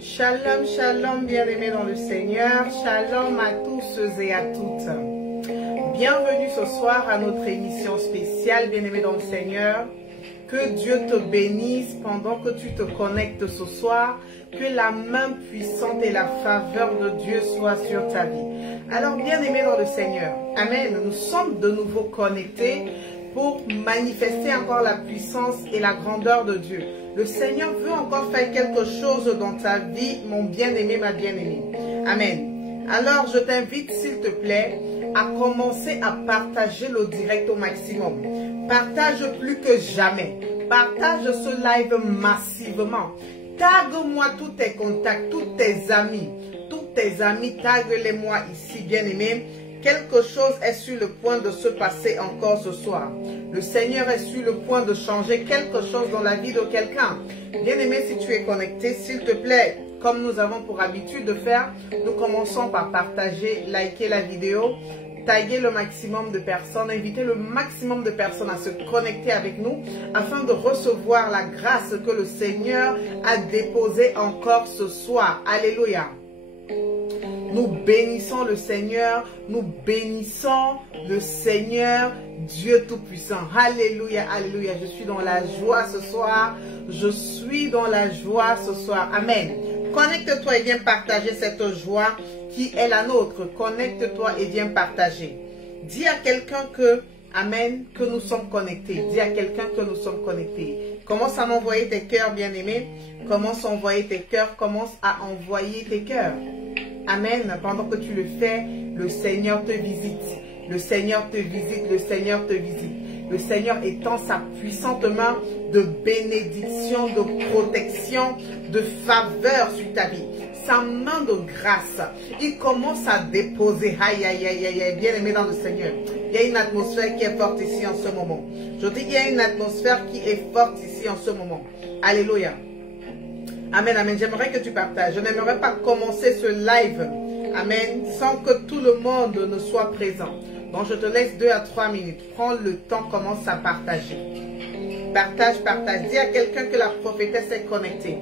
Shalom, shalom, bien-aimés dans le Seigneur. Shalom à tous et à toutes. Bienvenue ce soir à notre émission spéciale, bien-aimés dans le Seigneur. Que Dieu te bénisse pendant que tu te connectes ce soir. Que la main puissante et la faveur de Dieu soient sur ta vie. Alors, bien-aimés dans le Seigneur, amen. Nous sommes de nouveau connectés pour manifester encore la puissance et la grandeur de Dieu. Le Seigneur veut encore faire quelque chose dans ta vie, mon bien-aimé, ma bien-aimée. Amen. Alors, je t'invite, s'il te plaît, à commencer à partager le direct au maximum. Partage plus que jamais. Partage ce live massivement. Tague-moi tous tes contacts, tous tes amis. Tous tes amis, tague-les-moi ici, bien-aimé. Quelque chose est sur le point de se passer encore ce soir. Le Seigneur est sur le point de changer quelque chose dans la vie de quelqu'un. Bien-aimé, si tu es connecté, s'il te plaît, comme nous avons pour habitude de faire, nous commençons par partager, liker la vidéo, taguer le maximum de personnes, inviter le maximum de personnes à se connecter avec nous afin de recevoir la grâce que le Seigneur a déposée encore ce soir. Alléluia. Nous bénissons le Seigneur, nous bénissons le Seigneur, Dieu Tout-Puissant. Alléluia, alléluia. Je suis dans la joie ce soir. Je suis dans la joie ce soir. Amen. Connecte-toi et viens partager cette joie qui est la nôtre. Connecte-toi et viens partager. Dis à quelqu'un que, amen, que nous sommes connectés. Dis à quelqu'un que nous sommes connectés. Commence à m'envoyer tes cœurs, bien-aimés. Commence à envoyer tes cœurs. Commence à envoyer tes cœurs. Amen. Pendant que tu le fais, le Seigneur te visite. Le Seigneur te visite. Le Seigneur te visite. Le Seigneur étend sa puissante main de bénédiction, de protection, de faveur sur ta vie. Sa main de grâce. Il commence à déposer. Aïe, aïe, aïe, aïe, aïe. Bien aimé dans le Seigneur. Il y a une atmosphère qui est forte ici en ce moment. Je dis qu'il y a une atmosphère qui est forte ici en ce moment. Alléluia. Amen, amen. J'aimerais que tu partages. Je n'aimerais pas commencer ce live, amen, sans que tout le monde ne soit présent. Donc, je te laisse 2 à 3 minutes. Prends le temps, commence à partager. Partage, partage. Dis à quelqu'un que la prophétesse est connectée.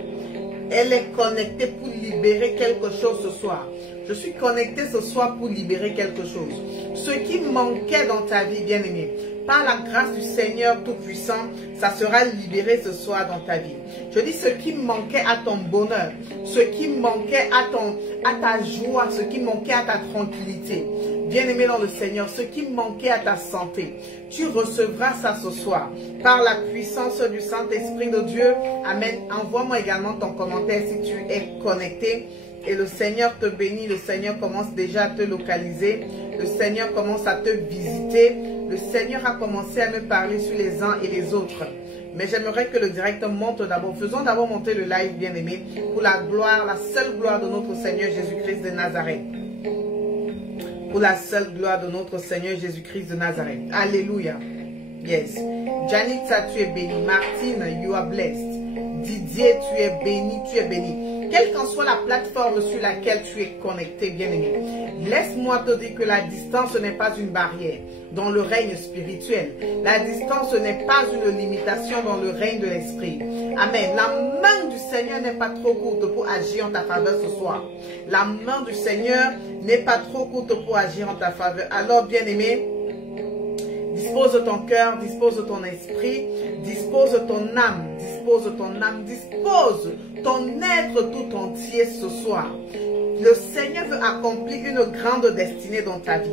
Elle est connectée pour libérer quelque chose ce soir. Je suis connectée ce soir pour libérer quelque chose. Ce qui manquait dans ta vie, bien-aimée, par la grâce du Seigneur Tout-Puissant, ça sera libéré ce soir dans ta vie. Je dis ce qui manquait à ton bonheur, ce qui manquait à ta joie, ce qui manquait à ta tranquillité. Bien-aimé dans le Seigneur, ce qui manquait à ta santé, tu recevras ça ce soir. Par la puissance du Saint-Esprit de Dieu. Amen. Envoie-moi également ton commentaire si tu es connecté. Et le Seigneur te bénit, le Seigneur commence déjà à te localiser, le Seigneur commence à te visiter, le Seigneur a commencé à me parler sur les uns et les autres. Mais j'aimerais que le direct monte d'abord. Faisons d'abord monter le live, bien-aimé, pour la gloire, la seule gloire de notre Seigneur Jésus-Christ de Nazareth. Pour la seule gloire de notre Seigneur Jésus-Christ de Nazareth. Alléluia. Yes. Janitza, tu es bénie. Martine, you are blessed. Didier, tu es béni, tu es béni. Quelle qu'en soit la plateforme sur laquelle tu es connecté, bien-aimé, laisse-moi te dire que la distance n'est pas une barrière dans le règne spirituel. La distance n'est pas une limitation dans le règne de l'esprit. Amen. La main du Seigneur n'est pas trop courte pour agir en ta faveur ce soir. La main du Seigneur n'est pas trop courte pour agir en ta faveur. Alors, bien-aimé, dispose ton cœur, dispose ton esprit, dispose ton âme, dispose ton âme, dispose ton être tout entier ce soir. Le Seigneur veut accomplir une grande destinée dans ta vie.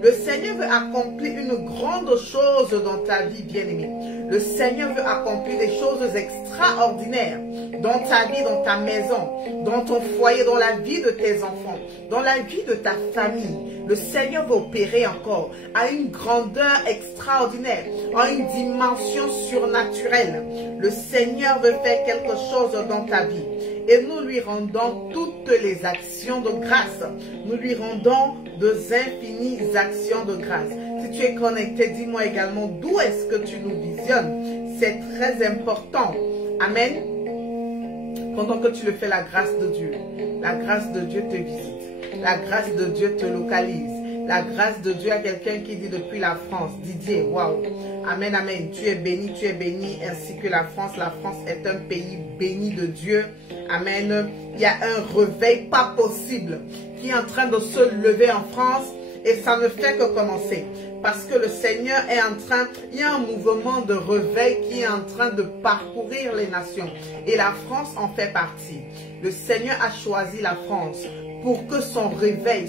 Le Seigneur veut accomplir une grande chose dans ta vie, bien-aimée. Le Seigneur veut accomplir des choses extraordinaires dans ta vie, dans ta maison, dans ton foyer, dans la vie de tes enfants, dans la vie de ta famille. Le Seigneur veut opérer encore à une grandeur extraordinaire, à une dimension surnaturelle. Le Seigneur veut faire quelque chose dans ta vie. et nous lui rendons toutes les actions de grâce. Nous lui rendons de infinies actions de grâce. Si tu es connecté, dis-moi également d'où est-ce que tu nous visionnes. C'est très important. Amen. Pendant que tu le fais, la grâce de Dieu te visite. La grâce de Dieu te localise. La grâce de Dieu à quelqu'un qui dit depuis la France, Didier, waouh, amen, amen, tu es béni, ainsi que la France. La France est un pays béni de Dieu, amen. Il y a un réveil pas possible qui est en train de se lever en France et ça ne fait que commencer. Parce que le Seigneur est en train, il y a un mouvement de réveil qui est en train de parcourir les nations. Et la France en fait partie. Le Seigneur a choisi la France pour que son réveil,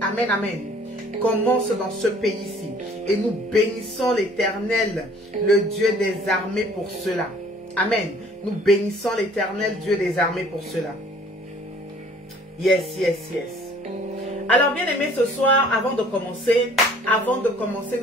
amen, amen, commence dans ce pays-ci. Et nous bénissons l'Éternel, le Dieu des armées pour cela. Amen. Nous bénissons l'Éternel, Dieu des armées pour cela. Yes, yes, yes. Alors, bien aimés, ce soir, avant de commencer,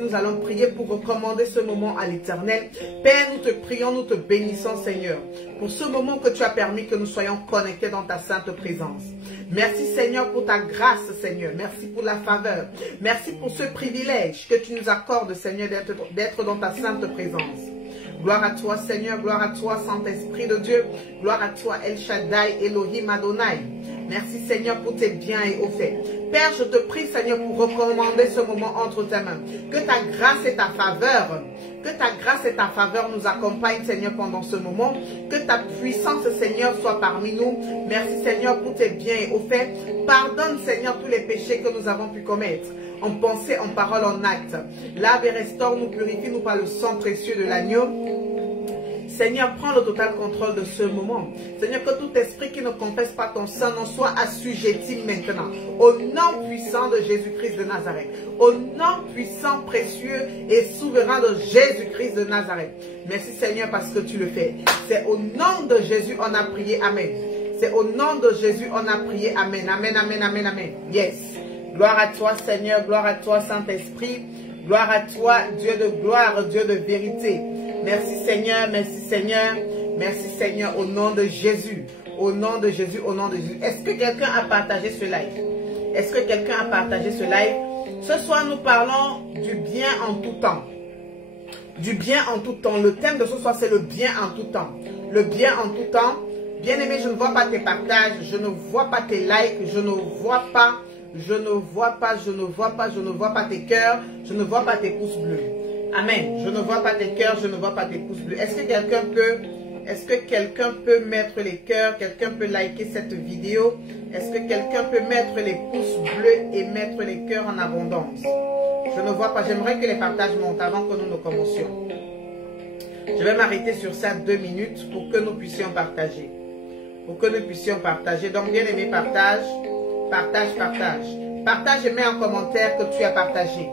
nous allons prier pour recommander ce moment à l'Éternel. Père, nous te prions, nous te bénissons, Seigneur, pour ce moment que tu as permis que nous soyons connectés dans ta sainte présence. Merci, Seigneur, pour ta grâce, Seigneur. Merci pour la faveur. Merci pour ce privilège que tu nous accordes, Seigneur, d'être dans ta sainte présence. Gloire à toi, Seigneur, gloire à toi, Saint-Esprit de Dieu. Gloire à toi, El Shaddai, Elohim Adonai. Merci, Seigneur, pour tes biens et hauts faits. Père, je te prie, Seigneur, pour recommander ce moment entre tes mains. Que ta grâce et ta faveur nous accompagnent, Seigneur, pendant ce moment. Que ta puissance, Seigneur, soit parmi nous. Merci, Seigneur, pour tes biens et hauts faits. Pardonne, Seigneur, tous les péchés que nous avons pu commettre, en pensée, en parole, en acte. Lave et restaure, nous purifie, nous par le sang précieux de l'agneau. Seigneur, prends le total contrôle de ce moment. Seigneur, que tout esprit qui ne confesse pas ton sang n'en soit assujetti maintenant. Au nom puissant de Jésus-Christ de Nazareth. Au nom puissant, précieux et souverain de Jésus-Christ de Nazareth. Merci, Seigneur, parce que tu le fais. C'est au nom de Jésus on a prié. Amen. C'est au nom de Jésus on a prié. Amen. Amen, amen, amen, amen. Yes. Gloire à toi, Seigneur. Gloire à toi, Saint-Esprit. Gloire à toi, Dieu de gloire, Dieu de vérité. Merci Seigneur, merci Seigneur, merci Seigneur, au nom de Jésus, au nom de Jésus, au nom de Jésus. Est-ce que quelqu'un a partagé ce live? Est-ce que quelqu'un a partagé ce live? Ce soir, nous parlons du bien en tout temps. Du bien en tout temps. Le thème de ce soir, c'est le bien en tout temps. Le bien en tout temps. Bien aimé, je ne vois pas tes partages, je ne vois pas tes likes, je ne vois pas tes cœurs, je ne vois pas tes pouces bleus. Amen. Je ne vois pas tes cœurs, je ne vois pas tes pouces bleus. Est-ce que quelqu'un peut mettre les cœurs, quelqu'un peut liker cette vidéo? Est-ce que quelqu'un peut mettre les pouces bleus et mettre les cœurs en abondance? Je ne vois pas. J'aimerais que les partages montent avant que nous ne commencions. Je vais m'arrêter sur ça 2 minutes pour que nous puissions partager. Pour que nous puissions partager. Donc, bien aimé, partage. Partage, partage. Partage et mets en commentaire que tu as partagé.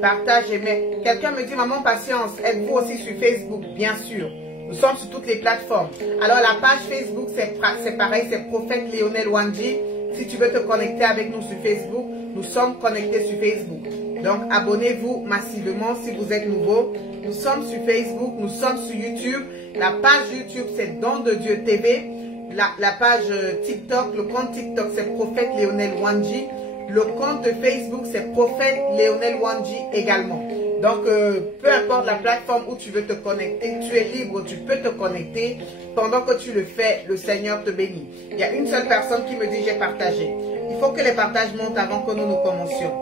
Partage et mets. Quelqu'un me dit, maman, patience, êtes-vous aussi sur Facebook? Bien sûr. Nous sommes sur toutes les plateformes. Alors, la page Facebook, c'est pareil, c'est Prophète Lionel Wandji. Si tu veux te connecter avec nous sur Facebook, nous sommes connectés sur Facebook. Donc, abonnez-vous massivement si vous êtes nouveau. Nous sommes sur Facebook, nous sommes sur YouTube. La page YouTube, c'est Don de Dieu TV. La page TikTok, le compte TikTok, c'est Prophète Lionel Wandji. Le compte Facebook, c'est Prophète Lionel Wandji également. Donc, peu importe la plateforme où tu veux te connecter, tu es libre, tu peux te connecter. Pendant que tu le fais, le Seigneur te bénit. Il y a une seule personne qui me dit, j'ai partagé. Il faut que les partages montent avant que nous commencions.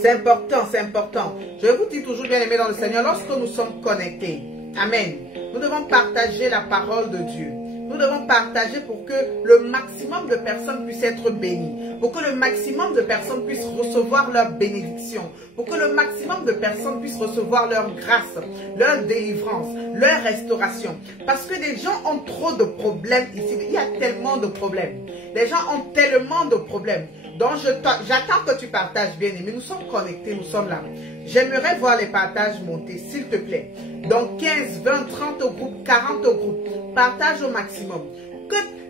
C'est important, c'est important. Je vous dis toujours, bien aimé dans le Seigneur, lorsque nous sommes connectés, amen, nous devons partager la parole de Dieu. Nous devons partager pour que le maximum de personnes puissent être bénies, pour que le maximum de personnes puissent recevoir leur bénédiction, pour que le maximum de personnes puissent recevoir leur grâce, leur délivrance, leur restauration. Parce que les gens ont trop de problèmes ici. Il y a tellement de problèmes. Les gens ont tellement de problèmes. Donc, j'attends que tu partages, bien aimé. Nous sommes connectés, nous sommes là. J'aimerais voir les partages monter, s'il te plaît. Donc, 15, 20, 30 groupes, 40 groupes. Partage au maximum.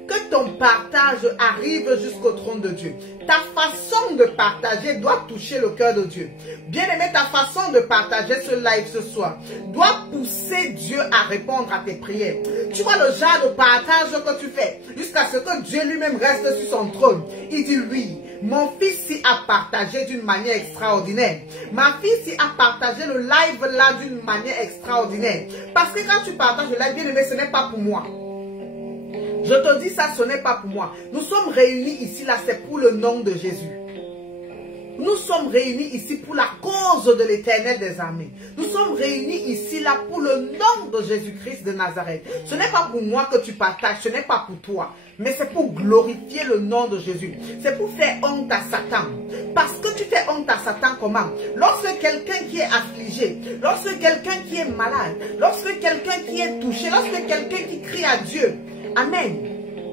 Que ton partage arrive jusqu'au trône de Dieu. Ta façon de partager doit toucher le cœur de Dieu. Bien-aimé, ta façon de partager ce live ce soir doit pousser Dieu à répondre à tes prières. Tu vois le genre de partage que tu fais jusqu'à ce que Dieu lui-même reste sur son trône. Il dit oui, mon fils y a partagé d'une manière extraordinaire. Ma fille y a partagé le live là d'une manière extraordinaire. Parce que quand tu partages le live, bien-aimé, ce n'est pas pour moi. Je te dis ça, ce n'est pas pour moi. Nous sommes réunis ici, là, c'est pour le nom de Jésus. Nous sommes réunis ici pour la cause de l'Éternel des armées. Nous sommes réunis ici, là, pour le nom de Jésus-Christ de Nazareth. Ce n'est pas pour moi que tu partages, ce n'est pas pour toi. Mais c'est pour glorifier le nom de Jésus. C'est pour faire honte à Satan. Parce que tu fais honte à Satan comment? Lorsque quelqu'un qui est affligé, lorsque quelqu'un qui est malade, lorsque quelqu'un qui est touché, lorsque quelqu'un qui crie à Dieu, amen,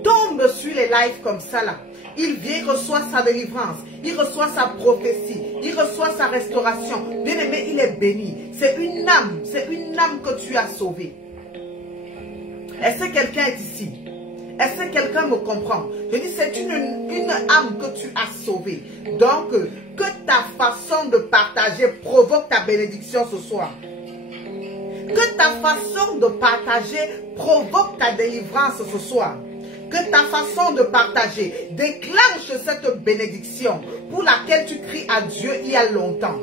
tombe sur les lives comme ça là. Il vient, il reçoit sa délivrance, il reçoit sa prophétie, il reçoit sa restauration. Bien-aimé, il est béni. C'est une âme que tu as sauvée. Est-ce que quelqu'un est ici? Est-ce que quelqu'un me comprend? Je dis, c'est une âme que tu as sauvée. Donc, que ta façon de partager provoque ta bénédiction ce soir. Que ta façon de partager provoque ta délivrance ce soir. Que ta façon de partager déclenche cette bénédiction pour laquelle tu cries à Dieu il y a longtemps.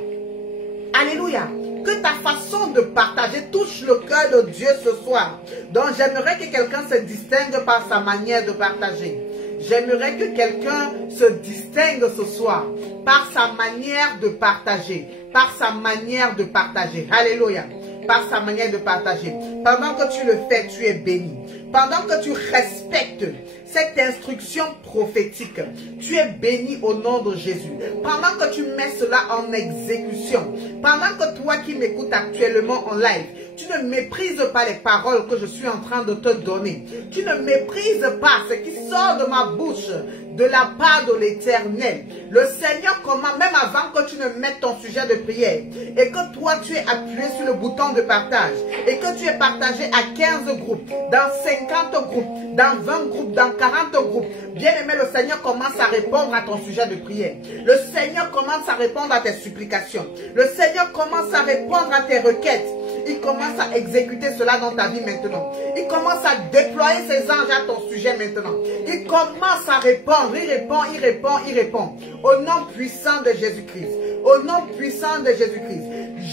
Alléluia. Que ta façon de partager touche le cœur de Dieu ce soir. Donc j'aimerais que quelqu'un se distingue par sa manière de partager. J'aimerais que quelqu'un se distingue ce soir par sa manière de partager. Par sa manière de partager. Alléluia. Par sa manière de partager. Pendant que tu le fais, tu es béni. Pendant que tu respectes cette instruction prophétique, tu es béni au nom de Jésus. Pendant que tu mets cela en exécution, pendant que toi qui m'écoutes actuellement en live, tu ne méprises pas les paroles que je suis en train de te donner. Tu ne méprises pas ce qui sort de ma bouche de la part de l'Éternel. Le Seigneur commande, même avant que tu ne mettes ton sujet de prière, et que toi tu es appuyé sur le bouton de partage, et que tu es partagé à 15 groupes, dans 50 groupes, dans 20 groupes, dans 40 groupes. Bien aimé, le Seigneur commence à répondre à ton sujet de prière. Le Seigneur commence à répondre à tes supplications. Le Seigneur commence à répondre à tes requêtes. Il commence à exécuter cela dans ta vie maintenant. Il commence à déployer ses anges à ton sujet maintenant. Il commence à répondre. Il répond, il répond, il répond. Au nom puissant de Jésus-Christ. Au nom puissant de Jésus-Christ.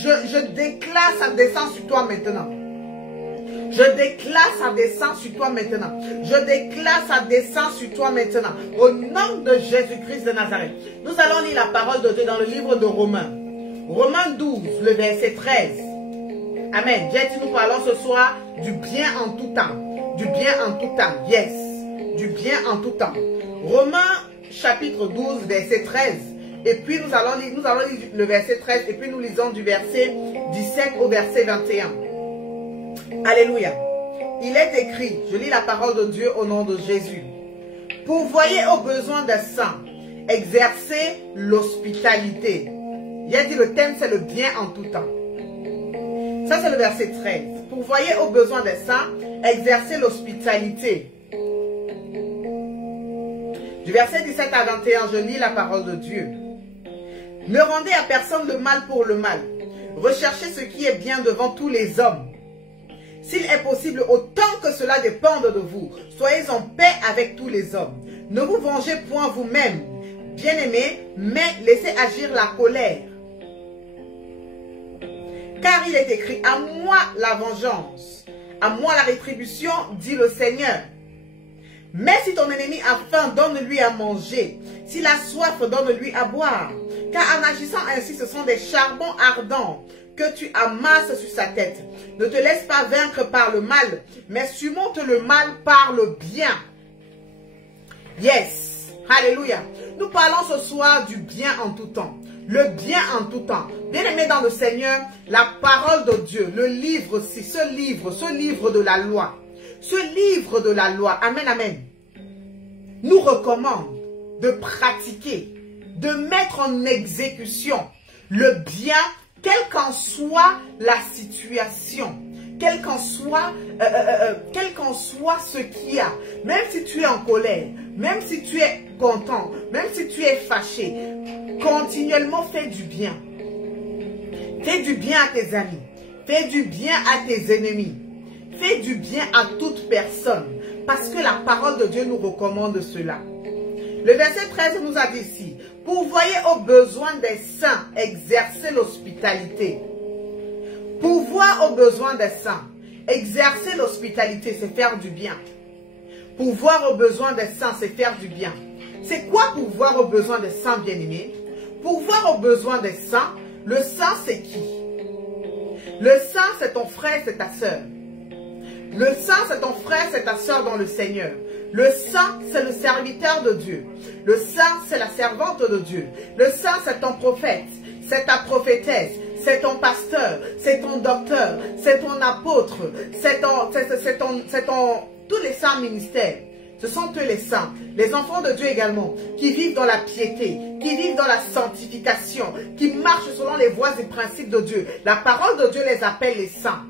Je déclare sa descente sur toi maintenant. Je déclare sa descente sur toi maintenant. Je déclare sa descente sur toi maintenant. Au nom de Jésus-Christ de Nazareth. Nous allons lire la parole de Dieu dans le livre de Romains. Romains 12, le verset 13. Amen. J'ai dit, nous parlons ce soir du bien en tout temps. Du bien en tout temps. Yes. Du bien en tout temps. Romains chapitre 12, verset 13. Et puis nous allons lire le verset 13. Et puis nous lisons du verset 17 au verset 21. Alléluia. Il est écrit, je lis la parole de Dieu au nom de Jésus. Pourvoyez aux besoins des saints. Exercez l'hospitalité. Il a dit le thème c'est le bien en tout temps. Ça c'est le verset 13. Pourvoyez aux besoins des saints. Exercez l'hospitalité. Du verset 17 à 21, je lis la parole de Dieu. Ne rendez à personne le mal pour le mal. Recherchez ce qui est bien devant tous les hommes. S'il est possible, autant que cela dépende de vous, soyez en paix avec tous les hommes. Ne vous vengez point vous-même, bien-aimés, mais laissez agir la colère. Car il est écrit, à moi la vengeance, à moi la rétribution, dit le Seigneur. Mais si ton ennemi a faim, donne-lui à manger. S'il a soif, donne-lui à boire. Car en agissant ainsi, ce sont des charbons ardents que tu amasses sur sa tête. Ne te laisse pas vaincre par le mal, mais surmonte le mal par le bien. Yes. Alléluia. Nous parlons ce soir du bien en tout temps. Le bien en tout temps. Bien-aimé dans le Seigneur, la parole de Dieu, le livre, c'est ce livre de la loi. Ce livre de la loi, amen, amen, nous recommande de pratiquer, de mettre en exécution le bien, quelle qu'en soit la situation, quel qu'en soit ce qu'il y a, même si tu es en colère, même si tu es content, même si tu es fâché, continuellement fais du bien. Fais du bien à tes amis, fais du bien à tes ennemis, fais du bien à toute personne, parce que la parole de Dieu nous recommande cela. Le verset 13 nous a dit ici, pourvoyez aux besoins des saints, exercez l'hospitalité. Pourvoir aux besoins des saints, exercer l'hospitalité, c'est faire du bien. Pourvoir aux besoins des saints, c'est faire du bien. C'est quoi pourvoir aux besoins des saints, bien-aimés? Pourvoir aux besoins des saints, le saint, c'est qui? Le saint, c'est ton frère, c'est ta sœur. Le saint, c'est ton frère, c'est ta sœur dans le Seigneur. Le saint, c'est le serviteur de Dieu. Le saint, c'est la servante de Dieu. Le saint, c'est ton prophète, c'est ta prophétesse, c'est ton pasteur, c'est ton docteur, c'est ton apôtre, c'est tous les saints ministères. Ce sont eux les saints, les enfants de Dieu également, qui vivent dans la piété, qui vivent dans la sanctification, qui marchent selon les voies et principes de Dieu. La parole de Dieu les appelle les saints.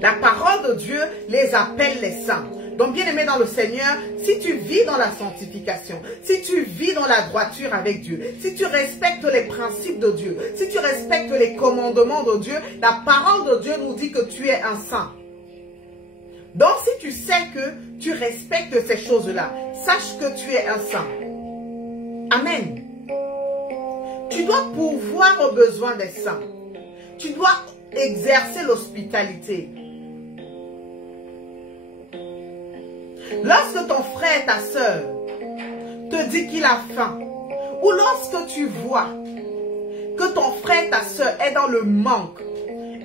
La parole de Dieu les appelle les saints. Donc, bien aimé dans le Seigneur, si tu vis dans la sanctification, si tu vis dans la droiture avec Dieu, si tu respectes les principes de Dieu, si tu respectes les commandements de Dieu, la parole de Dieu nous dit que tu es un saint. Donc, si tu sais que tu respectes ces choses-là, sache que tu es un saint. Amen. Tu dois pourvoir aux besoins des saints. Tu dois exercer l'hospitalité. Lorsque ton frère, ta soeur, te dit qu'il a faim, ou lorsque tu vois que ton frère, ta soeur est dans le manque,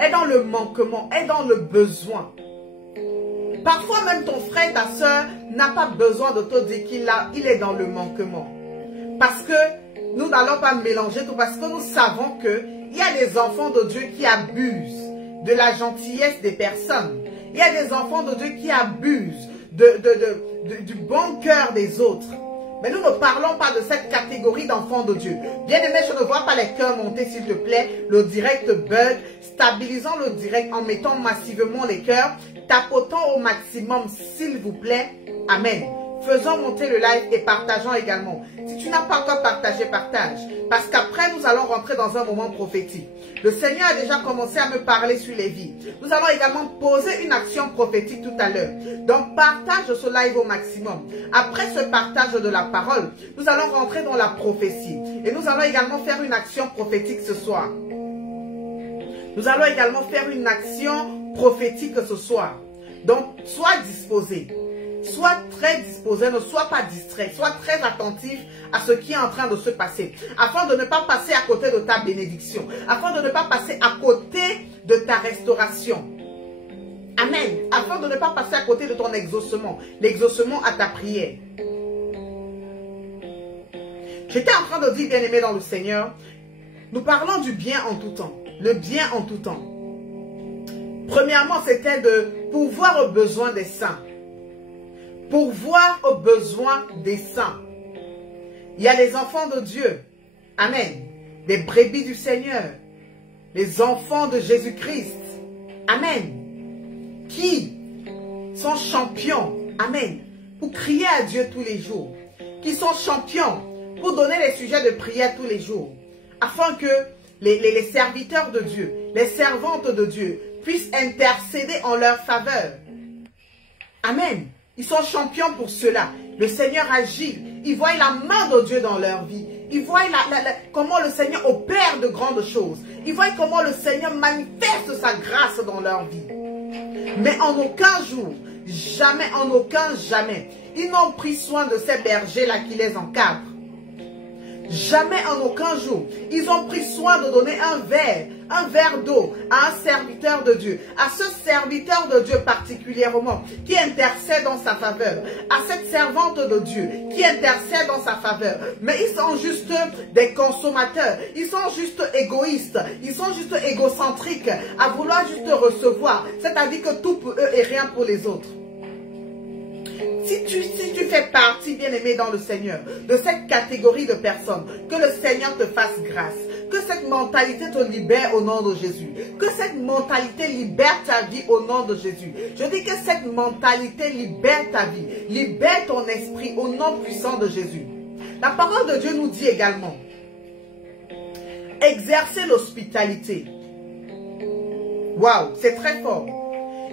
est dans le manquement, est dans le besoin, parfois même ton frère, ta soeur n'a pas besoin de te dire qu'il est dans le manquement. Parce que nous n'allons pas mélanger tout, parce que nous savons qu'il y a des enfants de Dieu qui abusent de la gentillesse des personnes. Il y a des enfants de Dieu qui abusent du bon cœur des autres. Mais nous ne parlons pas de cette catégorie d'enfants de Dieu. Bien aimé, je ne vois pas les cœurs monter, s'il te plaît. Le direct bug. Stabilisons le direct en mettant massivement les cœurs. Tapotons au maximum, s'il vous plaît. Amen. Faisons monter le live et partageons également. Si tu n'as pas encore partagé, partage. Parce qu'après, nous allons rentrer dans un moment prophétique. Le Seigneur a déjà commencé à me parler sur les vies. Nous allons également poser une action prophétique tout à l'heure. Donc, partage ce live au maximum. Après ce partage de la parole, nous allons rentrer dans la prophétie. Et nous allons également faire une action prophétique ce soir. Nous allons également faire une action prophétique ce soir. Donc, sois disposé. Sois très disposé, ne sois pas distrait, sois très attentif à ce qui est en train de se passer, afin de ne pas passer à côté de ta bénédiction, afin de ne pas passer à côté de ta restauration. Amen. Afin de ne pas passer à côté de ton exaucement, l'exaucement à ta prière. J'étais en train de dire, bien aimé dans le Seigneur, nous parlons du bien en tout temps, le bien en tout temps. Premièrement, c'était de pourvoir aux besoins des saints. Pourvoir aux besoins des saints. Il y a les enfants de Dieu. Amen. Des brebis du Seigneur. Les enfants de Jésus-Christ. Amen. Qui sont champions. Amen. Pour crier à Dieu tous les jours. Qui sont champions pour donner les sujets de prière tous les jours. Afin que les serviteurs de Dieu, les servantes de Dieu puissent intercéder en leur faveur. Amen. Ils sont champions pour cela. Le Seigneur agit. Ils voient la main de Dieu dans leur vie. Ils voient comment le Seigneur opère de grandes choses. Ils voient comment le Seigneur manifeste sa grâce dans leur vie. Mais en aucun jour, jamais, en aucun jamais, ils n'ont pris soin de ces bergers-là qui les encadrent. Jamais, en aucun jour, ils ont pris soin de donner un verre d'eau à un serviteur de Dieu, à ce serviteur de Dieu particulièrement, qui intercède dans sa faveur, à cette servante de Dieu, qui intercède dans sa faveur. Mais ils sont juste des consommateurs, ils sont juste égoïstes, ils sont juste égocentriques, à vouloir juste recevoir, c'est-à-dire que tout pour eux et rien pour les autres. Si tu fais partie, bien-aimé dans le Seigneur, de cette catégorie de personnes, que le Seigneur te fasse grâce, Que cette mentalité te libère au nom de Jésus. Que cette mentalité libère ta vie au nom de Jésus. Je dis que cette mentalité libère ta vie, libère ton esprit au nom puissant de Jésus. La parole de Dieu nous dit également, exercer l'hospitalité. Waouh, c'est très fort.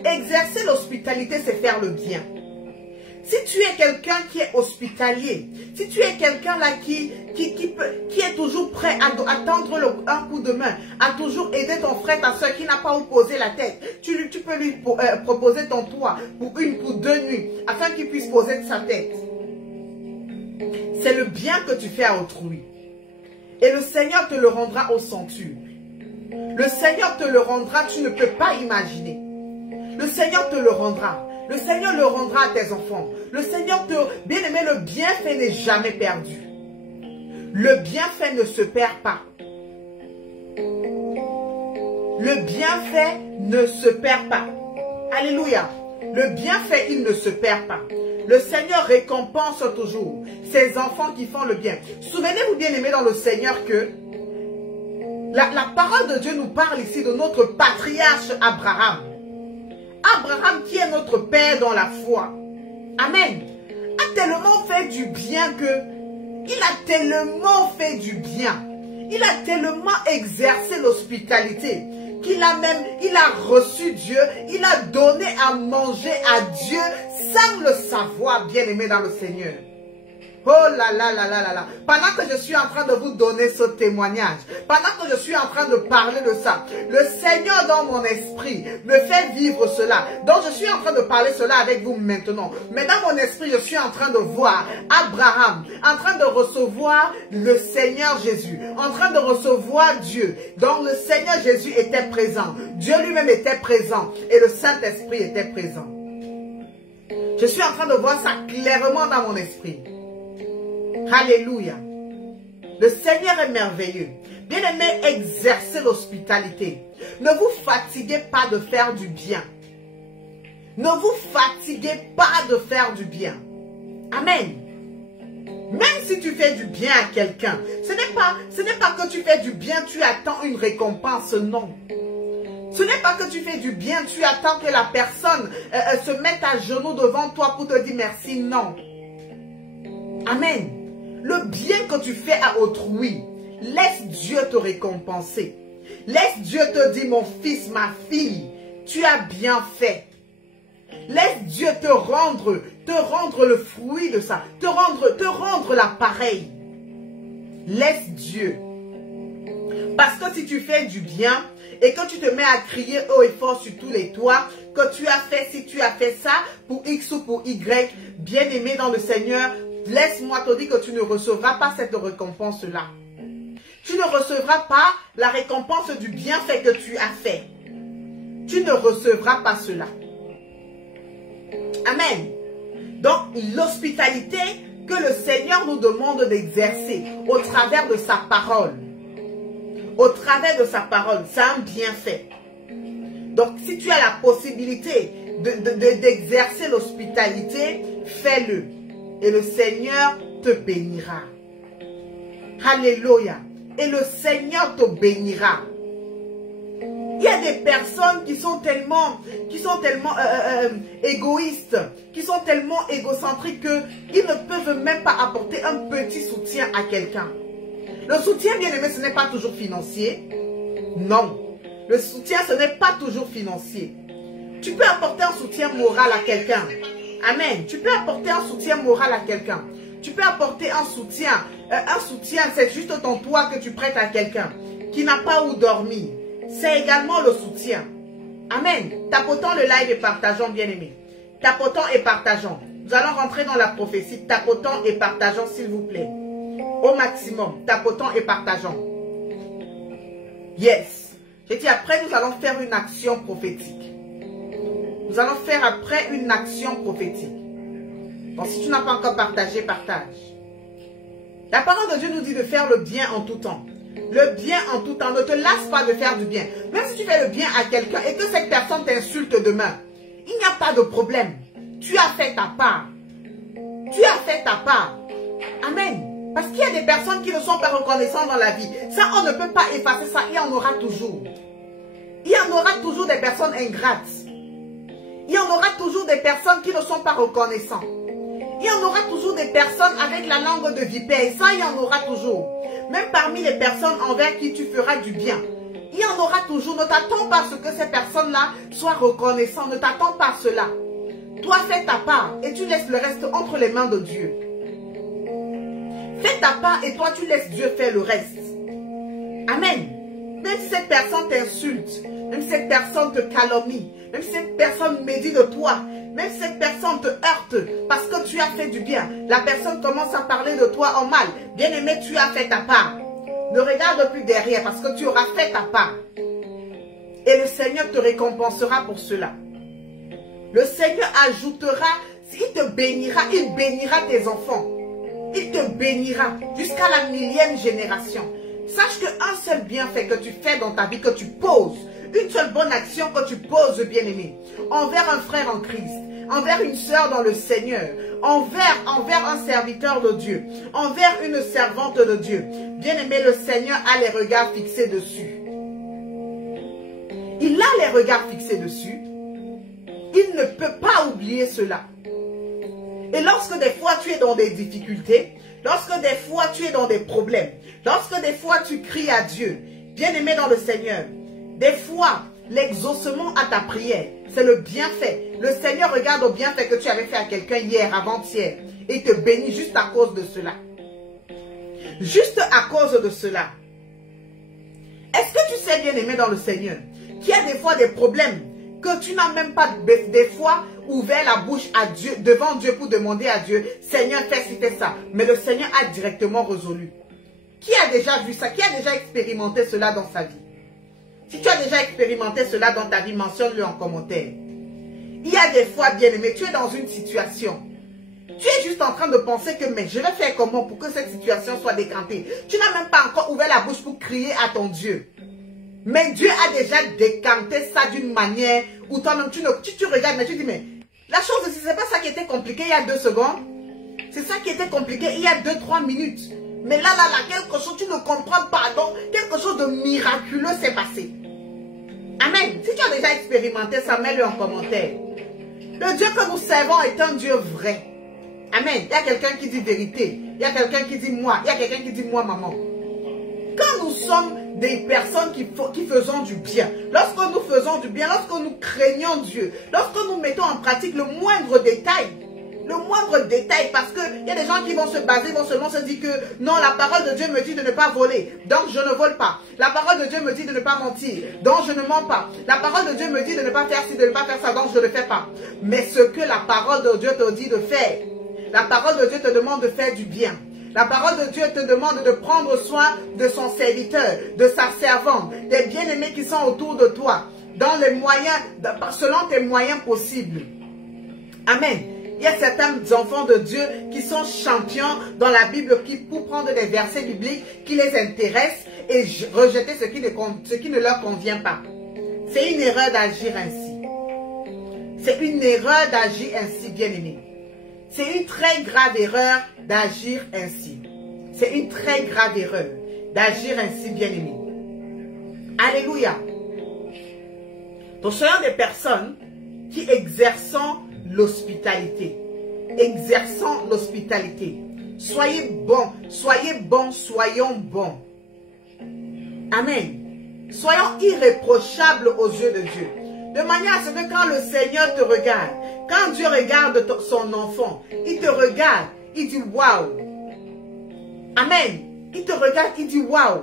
Exercer l'hospitalité, c'est faire le bien. Si tu es quelqu'un qui est hospitalier, si tu es quelqu'un là qui est toujours prêt à tendre un coup de main, à toujours aider ton frère, ta soeur qui n'a pas où poser la tête, tu peux lui proposer ton toit pour une, pour 2 nuits, afin qu'il puisse poser sa tête. C'est le bien que tu fais à autrui. Et le Seigneur te le rendra au centuple. Le Seigneur te le rendra, tu ne peux pas imaginer. Le Seigneur te le rendra. Le Seigneur le rendra à tes enfants. Le Seigneur te... Bien-aimé, le bienfait n'est jamais perdu. Le bienfait ne se perd pas. Le bienfait ne se perd pas. Alléluia. Le bienfait, il ne se perd pas. Le Seigneur récompense toujours ses enfants qui font le bien. Souvenez-vous, bien-aimés, dans le Seigneur que la parole de Dieu nous parle ici de notre patriarche Abraham. Abraham qui est notre père dans la foi. Amen. A tellement fait du bien que il a tellement fait du bien. Il a tellement exercé l'hospitalité qu'il a reçu Dieu. Il a donné à manger à Dieu sans le savoir, bien-aimé dans le Seigneur. Oh là là là là là là. Pendant que je suis en train de vous donner ce témoignage, pendant que je suis en train de parler de ça, le Seigneur dans mon esprit me fait vivre cela. Donc je suis en train de parler cela avec vous maintenant. Mais dans mon esprit, je suis en train de voir Abraham, en train de recevoir le Seigneur Jésus, en train de recevoir Dieu. Donc le Seigneur Jésus était présent. Dieu lui-même était présent et le Saint-Esprit était présent. Je suis en train de voir ça clairement dans mon esprit. Alléluia. Le Seigneur est merveilleux. Bien-aimé, exercez l'hospitalité. Ne vous fatiguez pas de faire du bien. Ne vous fatiguez pas de faire du bien. Amen. Même si tu fais du bien à quelqu'un, ce n'est pas que tu fais du bien, tu attends une récompense, non. Ce n'est pas que tu fais du bien, tu attends que la personne se mette à genoux devant toi pour te dire merci, non. Amen. Le bien que tu fais à autrui, laisse Dieu te récompenser. Laisse Dieu te dire, mon fils, ma fille, tu as bien fait. Laisse Dieu te rendre le fruit de ça, te rendre l'appareil. Laisse Dieu. Parce que si tu fais du bien et que tu te mets à crier haut et fort sur tous les toits, que tu as fait ci, tu as fait ça, pour X ou pour Y, bien aimé dans le Seigneur, laisse-moi te dire que tu ne recevras pas cette récompense-là. Tu ne recevras pas la récompense du bienfait que tu as fait. Tu ne recevras pas cela. Amen. Donc, l'hospitalité que le Seigneur nous demande d'exercer au travers de sa parole. Au travers de sa parole, c'est un bienfait. Donc, si tu as la possibilité d'exercer l'hospitalité, fais-le. Et le Seigneur te bénira. Alléluia. Et le Seigneur te bénira. Il y a des personnes qui sont tellement égoïstes, qui sont tellement égocentriques qu'ils ne peuvent même pas apporter un petit soutien à quelqu'un. Le soutien, bien aimé, ce n'est pas toujours financier. Non. Le soutien, ce n'est pas toujours financier. Tu peux apporter un soutien moral à quelqu'un. Amen. Tu peux apporter un soutien moral à quelqu'un. Tu peux apporter un soutien. C'est juste ton toit que tu prêtes à quelqu'un qui n'a pas où dormir. C'est également le soutien. Amen. Tapotons le live et partageons, bien-aimés. Tapotons et partageons. Nous allons rentrer dans la prophétie. Tapotons et partageons, s'il vous plaît. Au maximum. Tapotons et partageons. Yes. J'ai dit après, nous allons faire une action prophétique. Nous allons faire après une action prophétique. Donc, si tu n'as pas encore partagé, partage. La parole de Dieu nous dit de faire le bien en tout temps. Le bien en tout temps. Ne te lasse pas de faire du bien. Même si tu fais le bien à quelqu'un et que cette personne t'insulte demain, il n'y a pas de problème. Tu as fait ta part. Tu as fait ta part. Amen. Parce qu'il y a des personnes qui ne sont pas reconnaissantes dans la vie. Ça, on ne peut pas effacer ça. Il y en aura toujours. Il y en aura toujours des personnes ingrates. Il y en aura toujours des personnes qui ne sont pas reconnaissantes. Il y en aura toujours des personnes avec la langue de vipère. Ça, il y en aura toujours. Même parmi les personnes envers qui tu feras du bien. Il y en aura toujours. Ne t'attends pas à ce que ces personnes-là soient reconnaissantes. Ne t'attends pas à cela. Toi, fais ta part et tu laisses le reste entre les mains de Dieu. Fais ta part et toi, tu laisses Dieu faire le reste. Amen. Même si cette personne t'insulte, même si cette personne te calomnie, même si cette personne médit de toi, même si cette personne te heurte parce que tu as fait du bien, la personne commence à parler de toi en mal. Bien-aimé, tu as fait ta part. Ne regarde plus derrière parce que tu auras fait ta part. Et le Seigneur te récompensera pour cela. Le Seigneur ajoutera, il te bénira, il bénira tes enfants. Il te bénira jusqu'à la 1000e génération. Sache qu'un seul bienfait que tu fais dans ta vie, que tu poses, une seule bonne action que tu poses, bien-aimé, envers un frère en Christ, envers une sœur dans le Seigneur, envers un serviteur de Dieu, envers une servante de Dieu, bien-aimé, le Seigneur a les regards fixés dessus. Il a les regards fixés dessus. Il ne peut pas oublier cela. Et lorsque des fois tu es dans des difficultés, lorsque des fois tu es dans des problèmes, lorsque des fois tu cries à Dieu, bien-aimé dans le Seigneur, des fois l'exaucement à ta prière, c'est le bienfait. Le Seigneur regarde au bienfait que tu avais fait à quelqu'un hier, avant-hier, et te bénit juste à cause de cela. Juste à cause de cela. Est-ce que tu sais, bien-aimé dans le Seigneur, qu'il y a des fois des problèmes que tu n'as même pas des fois ouvert la bouche à Dieu, devant Dieu pour demander à Dieu, Seigneur, fais ci, fais ça. Mais le Seigneur a directement résolu. Qui a déjà vu ça? Qui a déjà expérimenté cela dans sa vie? Si tu as déjà expérimenté cela dans ta vie, mentionne-le en commentaire. Il y a des fois, bien-aimé, tu es dans une situation. Tu es juste en train de penser que, mais je vais faire comment pour que cette situation soit décantée? Tu n'as même pas encore ouvert la bouche pour crier à ton Dieu. Mais Dieu a déjà décanté ça d'une manière où toi-même, tu regardes, mais tu dis, mais la chose, c'est pas ça qui était compliqué il y a 2 secondes. C'est ça qui était compliqué il y a 2-3 minutes. Mais là, quelque chose, tu ne comprends pas. Donc, quelque chose de miraculeux s'est passé. Amen. Si tu as déjà expérimenté ça, mets-le en commentaire. Le Dieu que nous servons est un Dieu vrai. Amen. Il y a quelqu'un qui dit vérité. Il y a quelqu'un qui dit moi. Il y a quelqu'un qui dit moi, maman. Quand nous sommes des personnes qui faisons du bien, lorsque nous faisons du bien, lorsque nous craignons Dieu, lorsque nous mettons en pratique le moindre détail, parce qu'il y a des gens qui vont se baser, vont seulement se dire que non, la parole de Dieu me dit de ne pas voler, donc je ne vole pas. La parole de Dieu me dit de ne pas mentir, donc je ne mens pas. La parole de Dieu me dit de ne pas faire ci, de ne pas faire ça, donc je ne le fais pas. Mais ce que la parole de Dieu te dit de faire, la parole de Dieu te demande de faire du bien. La parole de Dieu te demande de prendre soin de son serviteur, de sa servante, des bien-aimés qui sont autour de toi, dans les moyens, selon tes moyens possibles. Amen. Il y a certains enfants de Dieu qui sont champions dans la Bible pour prendre des versets bibliques qui les intéressent et rejeter ce qui ne leur convient pas. C'est une erreur d'agir ainsi. C'est une erreur d'agir ainsi, bien-aimé. C'est une très grave erreur d'agir ainsi. C'est une très grave erreur d'agir ainsi, bien-aimé. Alléluia. Nous soyons des personnes qui exerçons l'hospitalité. Exerçons l'hospitalité. Soyez bons, soyons bons. Amen. Soyons irréprochables aux yeux de Dieu. De manière à ce que quand le Seigneur te regarde, quand Dieu regarde son enfant, il te regarde, il dit waouh. Amen. Il te regarde, il dit waouh.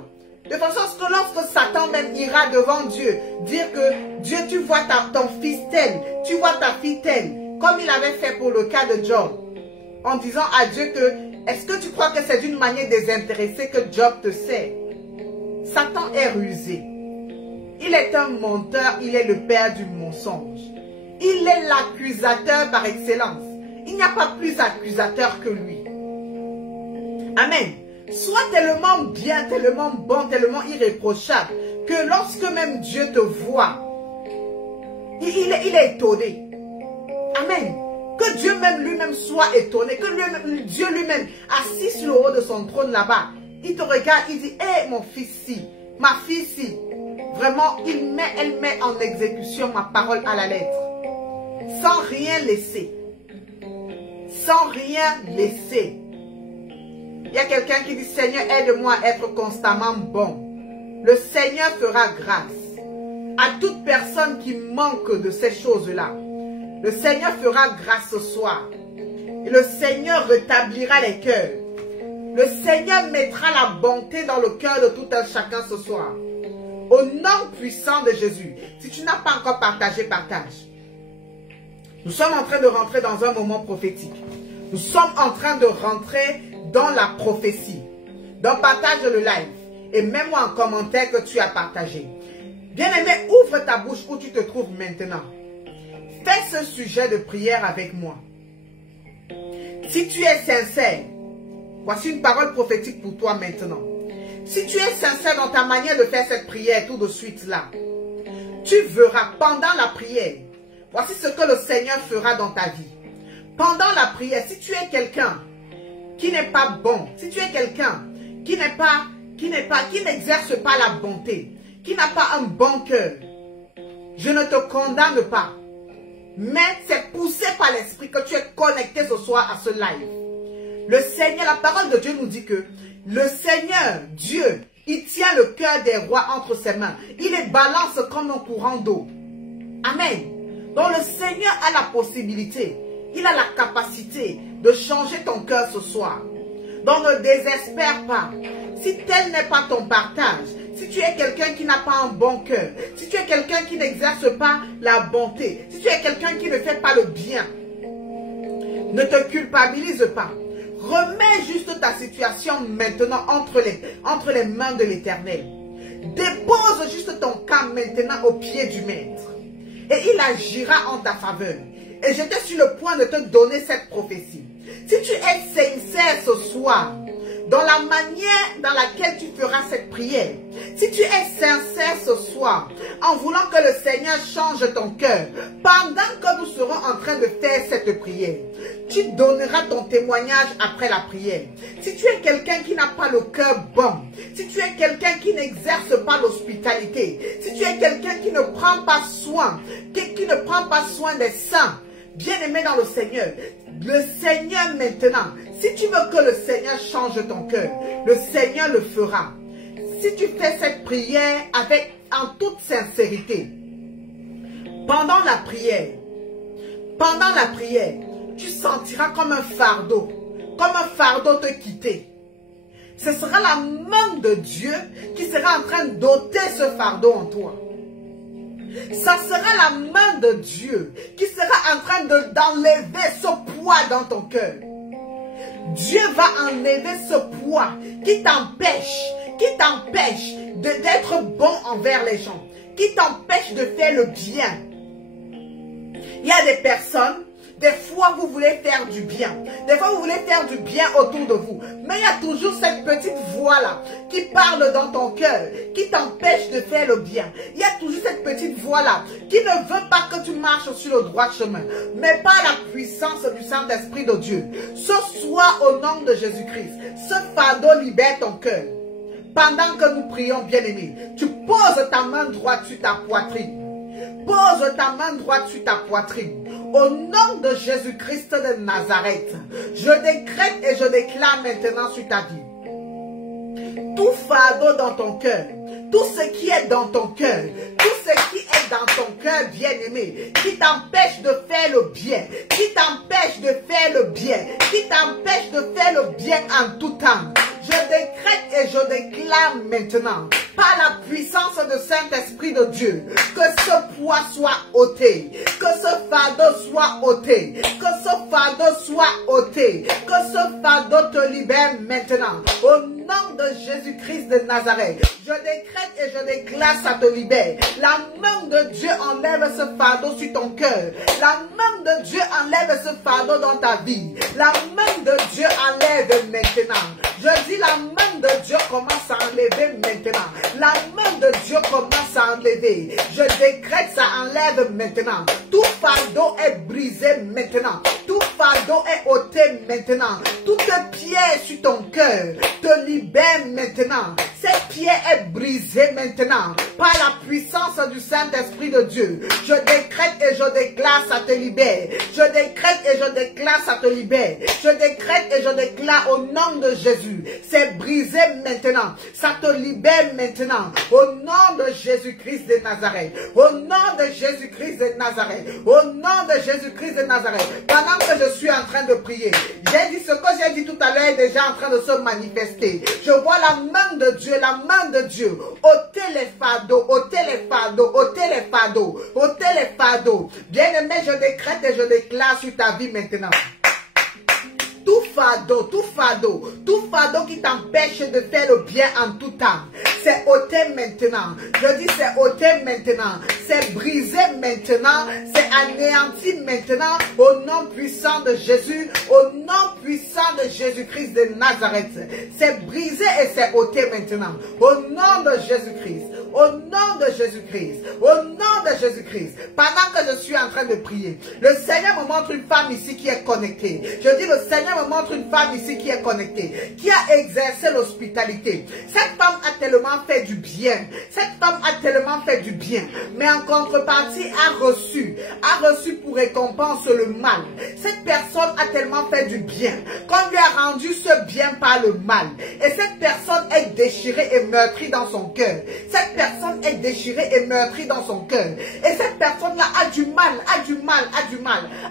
De façon à ce que lorsque Satan même ira devant Dieu, dire que Dieu, tu vois ton fils tel, tu vois ta fille telle, comme il avait fait pour le cas de Job, en disant à Dieu que, est-ce que tu crois que c'est d'une manière désintéressée que Job te sert? Satan est rusé. Il est un menteur, il est le père du mensonge. Il est l'accusateur par excellence. Il n'y a pas plus accusateur que lui. Amen. Sois tellement bien, tellement bon, tellement irréprochable, que lorsque même Dieu te voit, il est étonné. Amen. Que Dieu même lui-même soit étonné. Que Dieu lui-même, assis sur le haut de son trône là-bas, il te regarde, il dit, hé mon fils-ci, ma fille-ci. Vraiment, elle met en exécution ma parole à la lettre. Sans rien laisser. Sans rien laisser. Il y a quelqu'un qui dit, Seigneur, aide-moi à être constamment bon. Le Seigneur fera grâce à toute personne qui manque de ces choses-là. Le Seigneur fera grâce ce soir. Et le Seigneur rétablira les cœurs. Le Seigneur mettra la bonté dans le cœur de tout un chacun ce soir. Au nom puissant de Jésus. Si tu n'as pas encore partagé, partage. Nous sommes en train de rentrer dans un moment prophétique. Nous sommes en train de rentrer dans la prophétie. Donc partage le live. Et mets-moi en commentaire que tu as partagé. Bien-aimé, ouvre ta bouche où tu te trouves maintenant. Fais ce sujet de prière avec moi. Si tu es sincère, voici une parole prophétique pour toi maintenant. Si tu es sincère dans ta manière de faire cette prière tout de suite là, tu verras pendant la prière, voici ce que le Seigneur fera dans ta vie. Pendant la prière, si tu es quelqu'un qui n'est pas bon, si tu es quelqu'un qui n'exerce pas la bonté, qui n'a pas un bon cœur, je ne te condamne pas. Mais c'est poussé par l'esprit que tu es connecté ce soir à ce live. Le Seigneur, la parole de Dieu nous dit que le Seigneur, Dieu, il tient le cœur des rois entre ses mains. Il les balance comme un courant d'eau. Amen. Donc le Seigneur a la possibilité, il a la capacité de changer ton cœur ce soir. Donc ne désespère pas. Si tel n'est pas ton partage, si tu es quelqu'un qui n'a pas un bon cœur, si tu es quelqu'un qui n'exerce pas la bonté, si tu es quelqu'un qui ne fait pas le bien, ne te culpabilise pas. Remets juste ta situation maintenant entre les mains de l'Éternel. Dépose juste ton cas maintenant au pied du Maître. Et il agira en ta faveur. Et j'étais sur le point de te donner cette prophétie. Si tu es sincère ce soir, dans la manière dans laquelle tu feras cette prière, si tu es sincère ce soir, en voulant que le Seigneur change ton cœur, pendant que nous serons en train de faire cette prière, tu donneras ton témoignage après la prière. Si tu es quelqu'un qui n'a pas le cœur bon, si tu es quelqu'un qui n'exerce pas l'hospitalité, si tu es quelqu'un qui ne prend pas soin, qui ne prend pas soin des saints, bien-aimé dans le Seigneur, le Seigneur maintenant, si tu veux que le Seigneur change ton cœur, le Seigneur le fera. Si tu fais cette prière en toute sincérité, pendant la prière, tu sentiras comme un fardeau te quitter. Ce sera la main de Dieu qui sera en train d'ôter ce fardeau en toi. Ça sera la main de Dieu qui sera en train d'enlever ce poids dans ton cœur. Dieu va enlever ce poids qui t'empêche d'être bon envers les gens, qui t'empêche de faire le bien. Il y a des personnes, des fois vous voulez faire du bien, des fois vous voulez faire du bien autour de vous, mais il y a toujours cette petite voix-là qui parle dans ton cœur, qui t'empêche de faire le bien. Il y a toujours cette petite voix-là qui ne veut pas que tu marches sur le droit chemin, mais par la puissance du Saint-Esprit de Dieu. Ce soir, au nom de Jésus-Christ, ce fardeau libère ton cœur. Pendant que nous prions, bien-aimés, tu poses ta main droite sur ta poitrine. Pose ta main droite sur ta poitrine. Au nom de Jésus-Christ de Nazareth, je décrète et je déclare maintenant sur ta vie. Tout fardeau dans ton cœur, tout ce qui est dans ton cœur, tout ce qui est dans ton cœur, bien-aimé, qui t'empêche de faire le bien, qui t'empêche de faire le bien, qui t'empêche de faire le bien en tout temps. Je décrète et je déclare maintenant, par la puissance du Saint-Esprit de Dieu, que ce poids soit ôté, que ce fardeau soit ôté, que ce fardeau soit ôté, que ce fardeau te libère maintenant. Au nom de Jésus-Christ de Nazareth, je décrète et je déclare, ça te libère. La main de Dieu enlève ce fardeau sur ton cœur. La main de Dieu enlève ce fardeau dans ta vie. La main de Dieu enlève maintenant. Je dis la main de Dieu commence à enlever maintenant. La main de Dieu commence à enlever. Je décrète, ça enlève maintenant. Tout fardeau est brisé maintenant. Tout fardeau est ôté maintenant. Toute pierre sur ton cœur te libère maintenant. Cette pierre est brisée maintenant par la puissance du Saint-Esprit de Dieu. Je décrète et je déclare, ça te libère. Je décrète et je déclare, ça te libère. Je décrète et je déclare au nom de Jésus. C'est brisé maintenant. Ça te libère maintenant. Au nom de Jésus-Christ de Nazareth. Au nom de Jésus-Christ de Nazareth. Au nom de Jésus-Christ de Nazareth. Pendant que je suis en train de prier, j'ai dit ce que j'ai dit tout à l'heure est déjà en train de se manifester. Je vois la main de Dieu, la main de Dieu. Ôtez les fardeaux, ôtez les fardeaux, ôtez les fardeaux, ôtez les fardeaux. Bien-aimé, je décrète et je déclare sur ta vie maintenant. Tout fardeau qui t'empêche de faire le bien en tout temps, c'est ôté maintenant. Je dis c'est ôté maintenant, c'est brisé maintenant, c'est anéanti maintenant au nom puissant de Jésus, au nom puissant de Jésus-Christ de Nazareth. C'est brisé et c'est ôté maintenant, au nom de Jésus-Christ, au nom de Jésus-Christ, au nom de Jésus-Christ. Pendant que je suis en train de prier, le Seigneur me montre une femme ici qui est connectée. Je dis le Seigneur me montre une femme ici qui est connectée, qui a exercé l'hospitalité. Cette femme a tellement fait du bien. Cette femme a tellement fait du bien. Mais en contrepartie a reçu pour récompense le mal. Cette personne a tellement fait du bien qu'on lui a rendu ce bien par le mal. Et cette personne est déchirée et meurtrie dans son cœur. Cette personne est déchirée et meurtrie dans son cœur. Et cette personne-là a du mal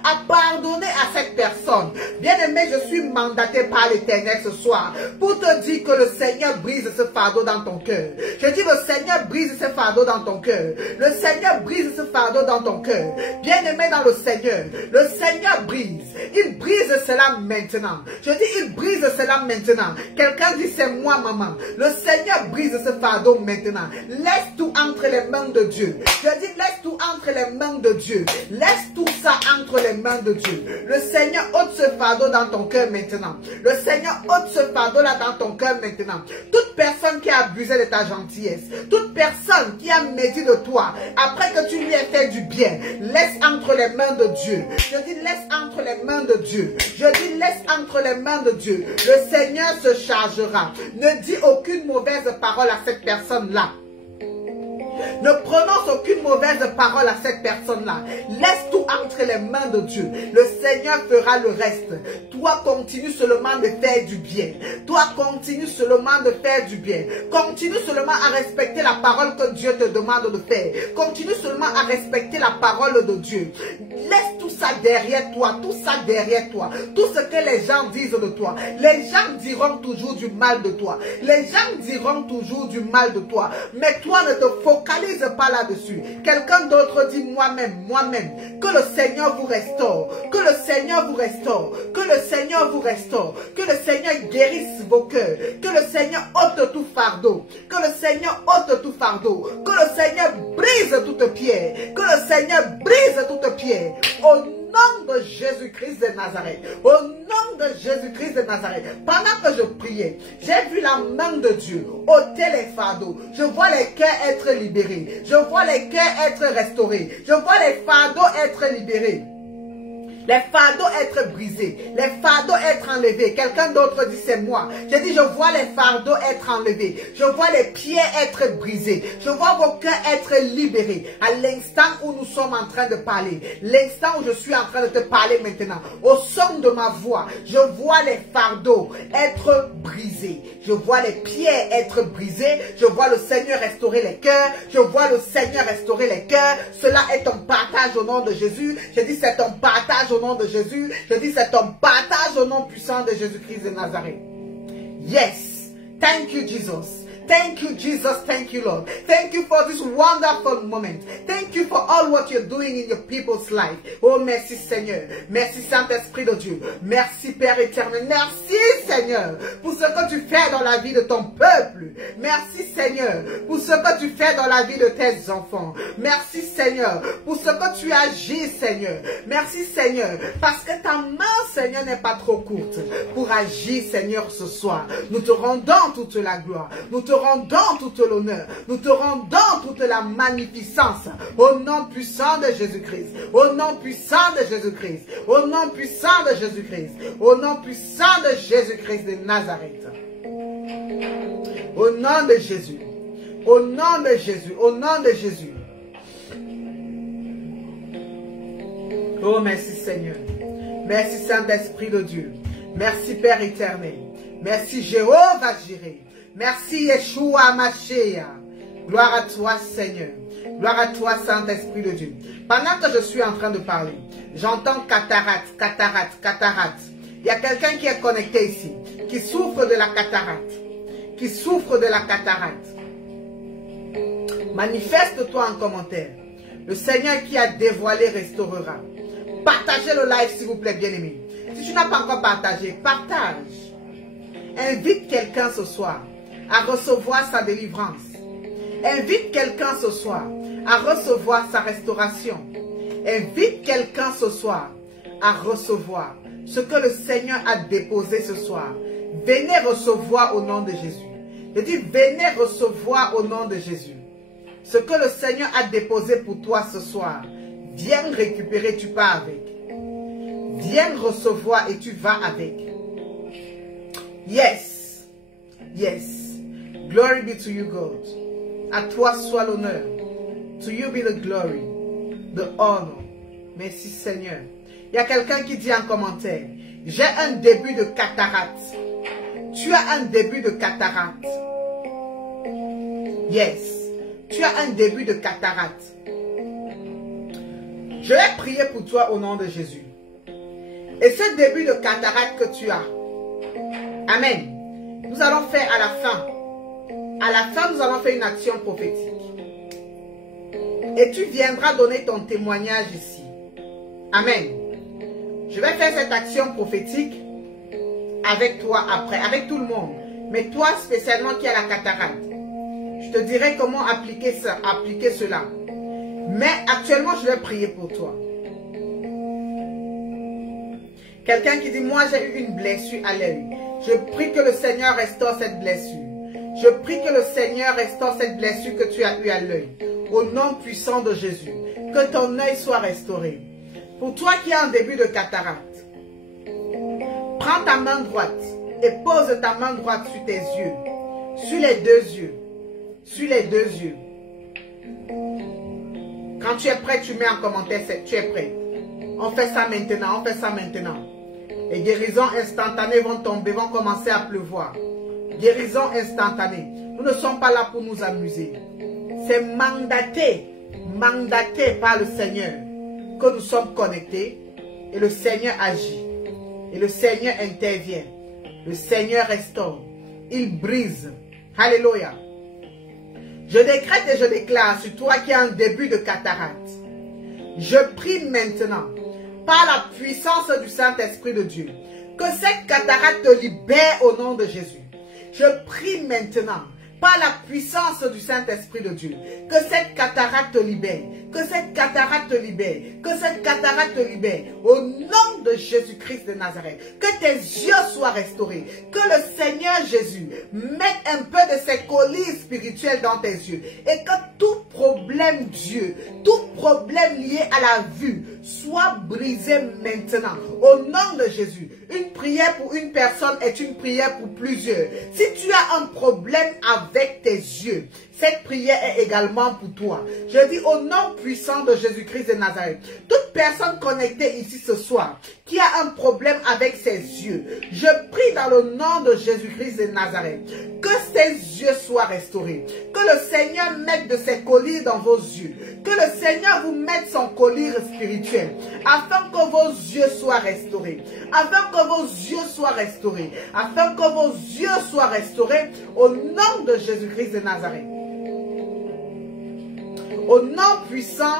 à pardonner à cette personne. Bien-aimé, je suis mandaté par l'Éternel ce soir pour te dire que le Seigneur brise ce fardeau dans ton cœur. Je dis le Seigneur brise ce fardeau dans ton cœur. Le Seigneur brise ce fardeau dans ton cœur. Bien-aimé dans le Seigneur brise. Il brise cela maintenant. Je dis il brise cela maintenant. Quelqu'un dit c'est moi maman. Le Seigneur brise ce fardeau maintenant. Laisse tout entre les mains de Dieu. Je dis laisse tout entre les mains de Dieu. Laisse tout ça entre les mains de Dieu. Le Seigneur ôte ce fardeau dans ton cœur maintenant. Le Seigneur ôte ce fardeau là dans ton cœur maintenant. Toute personne qui a abusé de ta gentillesse, toute personne qui a médit de toi, après que tu lui aies fait du bien, laisse entre les mains de Dieu. Je dis laisse entre les mains de Dieu. Je dis laisse entre les mains de Dieu. Le Seigneur se chargera. Ne dis aucune mauvaise parole à cette personne-là. Ne prononce aucune mauvaise parole à cette personne-là. Laisse tout entre les mains de Dieu. Le Seigneur fera le reste. Toi, continue seulement de faire du bien. Toi, continue seulement de faire du bien. Continue seulement à respecter la parole que Dieu te demande de faire. Continue seulement à respecter la parole de Dieu. Laisse tout ça derrière toi. Tout ça derrière toi. Tout ce que les gens disent de toi. Les gens diront toujours du mal de toi. Les gens diront toujours du mal de toi. Mais toi, ne te focalise pas là-dessus. Quelqu'un d'autre dit moi-même. Que le Seigneur vous restaure. Que le Seigneur vous restaure. Que le Seigneur vous restaure. Que le Seigneur guérisse vos cœurs. Que le Seigneur ôte tout fardeau. Que le Seigneur ôte tout fardeau. Que le Seigneur brise toute pierre. Que le Seigneur brise toute pierre. Au nom de Jésus-Christ de Nazareth. Au nom de Jésus-Christ de Nazareth. Pendant que je priais, j'ai vu la main de Dieu ôter les fardeaux. Je vois les cœurs être libérés. Je vois les cœurs être restaurés. Je vois les fardeaux être libérés. Les fardeaux être brisés, les fardeaux être enlevés. Quelqu'un d'autre dit c'est moi. Je dis je vois les fardeaux être enlevés. Je vois les pieds être brisés. Je vois vos cœurs être libérés. À l'instant où nous sommes en train de parler, l'instant où je suis en train de te parler maintenant, au son de ma voix, je vois les fardeaux être brisés. Je vois les pieds être brisés. Je vois le Seigneur restaurer les cœurs. Je vois le Seigneur restaurer les cœurs. Cela est ton partage au nom de Jésus. Je dis c'est ton partage au nom de Jésus. Je dis c'est ton partage au nom puissant de Jésus-Christ de Nazareth. Yes. Thank you, Jesus. Thank you, Jesus. Thank you, Lord. Thank you for this wonderful moment. Thank you for all what you're doing in your people's life. Oh, merci, Seigneur. Merci, Saint-Esprit de Dieu. Merci, Père éternel. Merci, Seigneur, pour ce que tu fais dans la vie de ton peuple. Merci, Seigneur, pour ce que tu fais dans la vie de tes enfants. Merci, Seigneur, pour ce que tu agis, Seigneur. Merci, Seigneur, parce que ta main, Seigneur, n'est pas trop courte pour agir, Seigneur, ce soir. Nous te rendons toute la gloire. Nous te rendons toute l'honneur. Nous te rendons toute la magnificence. Au nom puissant de Jésus-Christ. Au nom puissant de Jésus-Christ. Au nom puissant de Jésus-Christ. Au nom puissant de Jésus-Christ de Nazareth. Au nom de Jésus. Au nom de Jésus. Au nom de Jésus. Oh, merci Seigneur. Merci Saint-Esprit de Dieu. Merci Père éternel. Merci Jéhovah Jireh. Merci Yeshua Mashiach. Gloire à toi Seigneur. Gloire à toi Saint-Esprit de Dieu. Pendant que je suis en train de parler, j'entends cataracte, cataracte, cataracte. Il y a quelqu'un qui est connecté ici, qui souffre de la cataracte. Qui souffre de la cataracte. Manifeste-toi en commentaire. Le Seigneur qui a dévoilé restaurera. Partagez le live s'il vous plaît, bien-aimé. Si tu n'as pas encore partagé, partage. Invite quelqu'un ce soir à recevoir sa délivrance. Invite quelqu'un ce soir à recevoir sa restauration. Invite quelqu'un ce soir à recevoir ce que le Seigneur a déposé ce soir. Venez recevoir au nom de Jésus. Je dis, venez recevoir au nom de Jésus. Ce que le Seigneur a déposé pour toi ce soir. Viens récupérer, tu pars avec. Viens recevoir et tu vas avec. Yes. Yes. Glory be to you, God. À toi soit l'honneur. To you be the glory, the honor. Merci Seigneur. Il y a quelqu'un qui dit en commentaire, j'ai un début de cataracte. Tu as un début de cataracte. Yes. Tu as un début de cataracte. Je vais prier pour toi au nom de Jésus. Et ce début de cataracte que tu as, amen, nous allons faire à la fin. À la fin, nous allons faire une action prophétique. Et tu viendras donner ton témoignage ici. Amen. Je vais faire cette action prophétique avec toi après, avec tout le monde. Mais toi spécialement qui as la cataracte. Je te dirai comment appliquer ça, appliquer cela. Mais actuellement, je vais prier pour toi. Quelqu'un qui dit, moi j'ai eu une blessure à l'œil. Je prie que le Seigneur restaure cette blessure. Je prie que le Seigneur restaure cette blessure que tu as eue à l'œil. Au nom puissant de Jésus. Que ton œil soit restauré. Pour toi qui as un début de cataracte, prends ta main droite et pose ta main droite sur tes yeux. Sur les deux yeux. Sur les deux yeux. Quand tu es prêt, tu mets en commentaire, tu es prêt. On fait ça maintenant, on fait ça maintenant. Les guérisons instantanées vont tomber, vont commencer à pleuvoir. Guérison instantanée. Nous ne sommes pas là pour nous amuser. C'est mandaté par le Seigneur que nous sommes connectés et le Seigneur agit. Et le Seigneur intervient. Le Seigneur restaure. Il brise. Alléluia. Je décrète et je déclare sur toi qui as un début de cataracte. Je prie maintenant, par la puissance du Saint-Esprit de Dieu, que cette cataracte te libère au nom de Jésus. Je prie maintenant, par la puissance du Saint-Esprit de Dieu, que cette cataracte te libère, que cette cataracte te libère, que cette cataracte te libère, au nom de Jésus-Christ de Nazareth, que tes yeux soient restaurés, que le Seigneur Jésus mette un peu de ses colis spirituels dans tes yeux, et que tout problème Dieu, tout problème lié à la vue, soit brisé maintenant, au nom de Jésus. Une prière pour une personne est une prière pour plusieurs. Si tu as un problème avec tes yeux, cette prière est également pour toi. Je dis au nom puissant de Jésus-Christ de Nazareth, toute personne connectée ici ce soir qui a un problème avec ses yeux, je prie dans le nom de Jésus-Christ de Nazareth que ses yeux soient restaurés, que le Seigneur mette de ses collyres dans vos yeux, que le Seigneur vous mette son collyre spirituel, afin que vos yeux soient restaurés, afin que vos yeux soient restaurés, afin que vos yeux soient restaurés au nom de Jésus-Christ de Nazareth. Au nom puissant,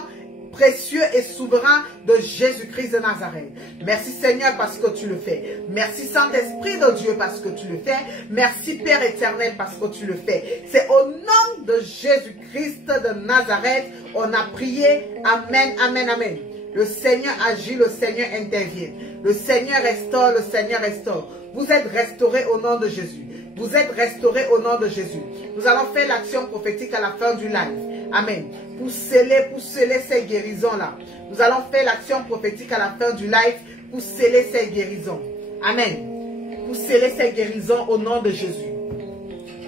précieux et souverain de Jésus-Christ de Nazareth. Merci Seigneur parce que tu le fais. Merci Saint-Esprit de Dieu parce que tu le fais. Merci Père éternel parce que tu le fais. C'est au nom de Jésus-Christ de Nazareth, on a prié. Amen, amen, amen. Le Seigneur agit, le Seigneur intervient. Le Seigneur restaure, le Seigneur restaure. Vous êtes restaurés au nom de Jésus. Vous êtes restaurés au nom de Jésus. Nous allons faire l'action prophétique à la fin du live. Amen. Pour sceller ces guérisons-là. Nous allons faire l'action prophétique à la fin du live pour sceller ces guérisons. Amen. Pour sceller ces guérisons au nom de Jésus.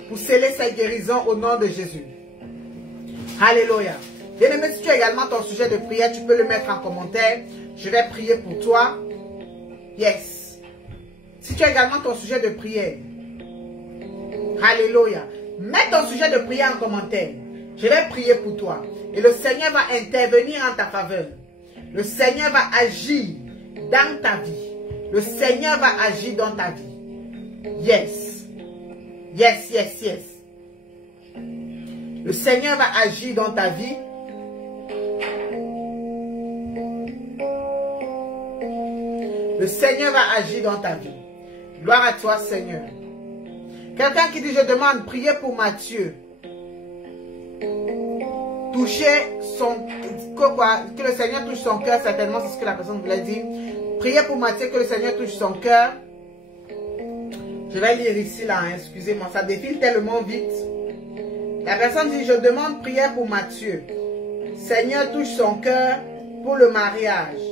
Pour sceller ces guérisons au nom de Jésus. Alléluia. Bien-aimé, si tu as également ton sujet de prière, tu peux le mettre en commentaire. Je vais prier pour toi. Yes. Si tu as également ton sujet de prière. Alléluia. Mets ton sujet de prière en commentaire. Je vais prier pour toi. Et le Seigneur va intervenir en ta faveur. Le Seigneur va agir dans ta vie. Le Seigneur va agir dans ta vie. Yes. Yes, yes, yes. Le Seigneur va agir dans ta vie. Le Seigneur va agir dans ta vie. Gloire à toi, Seigneur. Quelqu'un qui dit, je demande, prier pour Matthieu. Toucher son... Que le Seigneur touche son cœur, certainement, c'est ce que la personne voulait dire. Priez pour Matthieu, que le Seigneur touche son cœur. Je vais lire ici, là, hein, excusez-moi, ça défile tellement vite. La personne dit, je demande prière pour Matthieu. Seigneur, touche son cœur pour le mariage.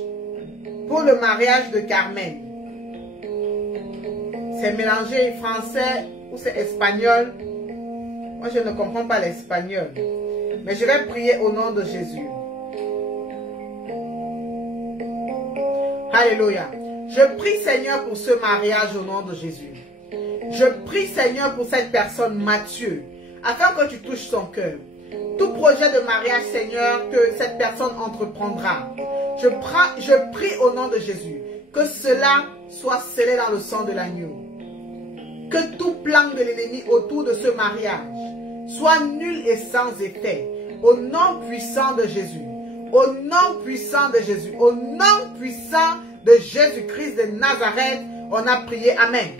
Pour le mariage de Carmen. C'est mélangé français ou c'est espagnol. Moi, je ne comprends pas l'espagnol. Mais je vais prier au nom de Jésus. Alléluia. Je prie, Seigneur, pour ce mariage au nom de Jésus. Je prie, Seigneur, pour cette personne, Matthieu, afin que tu touches son cœur. Tout projet de mariage, Seigneur, que cette personne entreprendra. Je prie au nom de Jésus que cela soit scellé dans le sang de l'agneau. Que tout plan de l'ennemi autour de ce mariage soit nul et sans effet. Au nom puissant de Jésus. Au nom puissant de Jésus. Au nom puissant de Jésus-Christ de Nazareth, on a prié. Amen.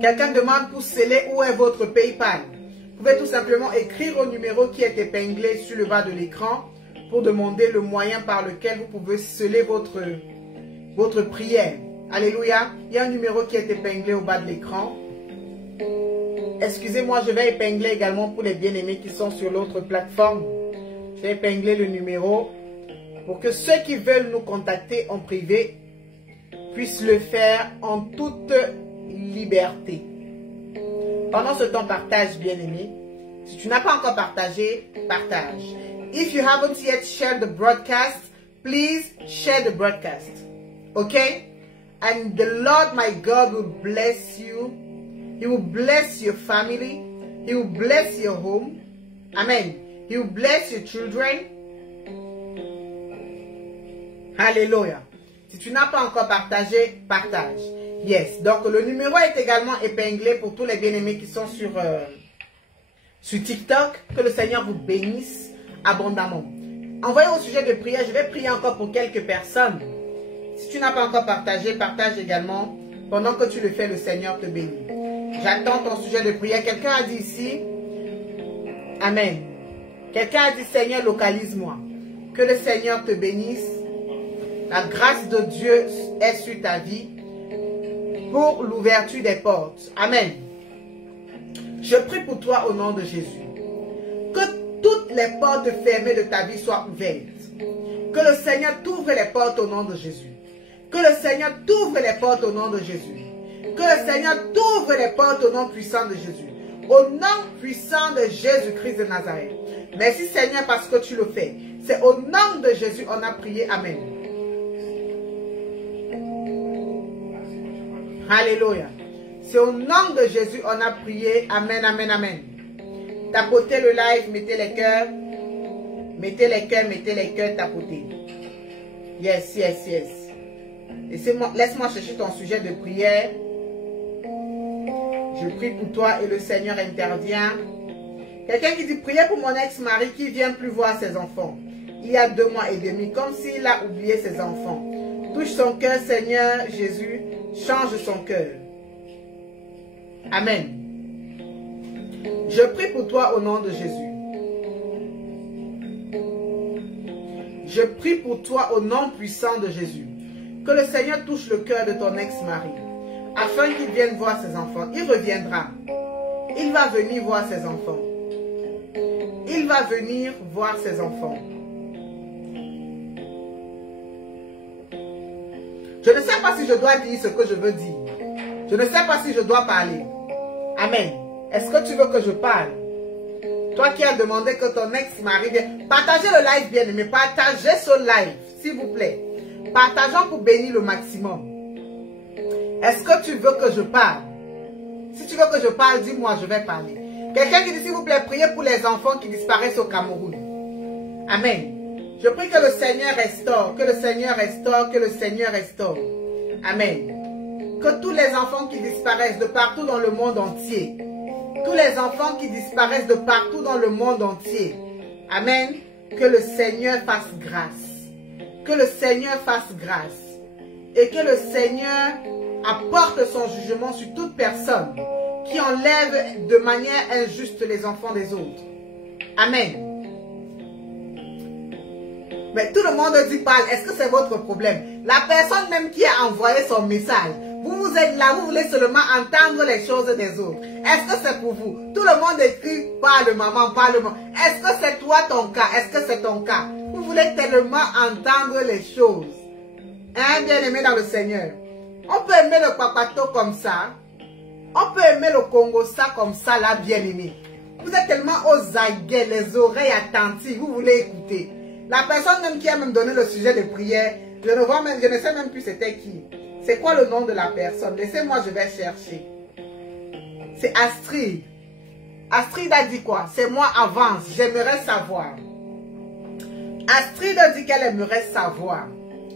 Quelqu'un demande pour sceller où est votre PayPal. Vous pouvez tout simplement écrire au numéro qui est épinglé sur le bas de l'écran pour demander le moyen par lequel vous pouvez sceller votre prière. Alléluia. Il y a un numéro qui est épinglé au bas de l'écran. Excusez-moi, je vais épingler également pour les bien-aimés qui sont sur l'autre plateforme. Je vais épingler le numéro pour que ceux qui veulent nous contacter en privé puissent le faire en toute liberté. Pendant ce temps, partage, bien-aimé. Si tu n'as pas encore partagé, partage. If you haven't yet shared the broadcast, please share the broadcast. Okay? And the Lord my God will bless you. He will bless your family. He will bless your home. Amen. He will bless your children. Hallelujah. Si tu n'as pas encore partagé, partage. Yes. Donc, le numéro est également épinglé pour tous les bien-aimés qui sont sur TikTok. Que le Seigneur vous bénisse abondamment. Envoyez au sujet de prière. Je vais prier encore pour quelques personnes. Si tu n'as pas encore partagé, partage également. Pendant que tu le fais, le Seigneur te bénit. J'attends ton sujet de prière. Quelqu'un a dit ici, Amen. Quelqu'un a dit, Seigneur, localise-moi. Que le Seigneur te bénisse. La grâce de Dieu est sur ta vie pour l'ouverture des portes. Amen. Je prie pour toi au nom de Jésus. Que toutes les portes fermées de ta vie soient ouvertes. Que le Seigneur t'ouvre les portes au nom de Jésus. Que le Seigneur t'ouvre les portes au nom de Jésus. Que le Seigneur t'ouvre les portes au nom puissant de Jésus. Au nom puissant de Jésus-Christ de Nazareth. Merci Seigneur parce que tu le fais. C'est au nom de Jésus on a prié. Amen. Alléluia. C'est au nom de Jésus on a prié. Amen, amen, amen. Tapotez le live, mettez les cœurs. Mettez les cœurs, tapotez. Yes, yes, yes. Laisse-moi chercher ton sujet de prière. Je prie pour toi et le Seigneur intervient. Quelqu'un qui dit, priez pour mon ex-mari qui ne vient plus voir ses enfants. Il y a 2 mois et demi, comme s'il a oublié ses enfants. Touche son cœur, Seigneur Jésus. Change son cœur. Amen. Je prie pour toi au nom de Jésus. Je prie pour toi au nom puissant de Jésus. Que le Seigneur touche le cœur de ton ex-mari. afin qu'il vienne voir ses enfants. Il reviendra. Il va venir voir ses enfants. Il va venir voir ses enfants. Je ne sais pas si je dois dire ce que je veux dire. Je ne sais pas si je dois parler. Amen. Est-ce que tu veux que je parle? Toi qui as demandé que ton ex-mari vienne. Partagez le live, bien aimé. Partagez ce live, s'il vous plaît. Partageons pour bénir le maximum. Est-ce que tu veux que je parle? Si tu veux que je parle, dis-moi, je vais parler. Quelqu'un qui dit, s'il vous plaît, priez pour les enfants qui disparaissent au Cameroun. Amen. Je prie que le Seigneur restaure, que le Seigneur restaure, que le Seigneur restaure. Amen. Que tous les enfants qui disparaissent de partout dans le monde entier, tous les enfants qui disparaissent de partout dans le monde entier, amen, que le Seigneur fasse grâce. Que le Seigneur fasse grâce. Et que le Seigneur apporte son jugement sur toute personne qui enlève de manière injuste les enfants des autres. Amen. Mais tout le monde dit parle. Est-ce que c'est votre problème? La personne même qui a envoyé son message, vous êtes là, vous voulez seulement entendre les choses des autres. Est-ce que c'est pour vous? Tout le monde écrit parle maman, parle maman. Est-ce que c'est toi ton cas? Est-ce que c'est ton cas? Vous voulez tellement entendre les choses. Hein, bien aimé dans le Seigneur. On peut aimer le papato comme ça. On peut aimer le Congo ça comme ça là, bien aimé. Vous êtes tellement aux aguets, les oreilles attentives, vous voulez écouter. La personne même qui a même donné le sujet de prière, je ne sais même plus c'était qui. C'est quoi le nom de la personne? Laissez-moi, je vais chercher. C'est Astrid. Astrid a dit quoi? C'est moi avance, j'aimerais savoir. Astrid a dit qu'elle aimerait savoir.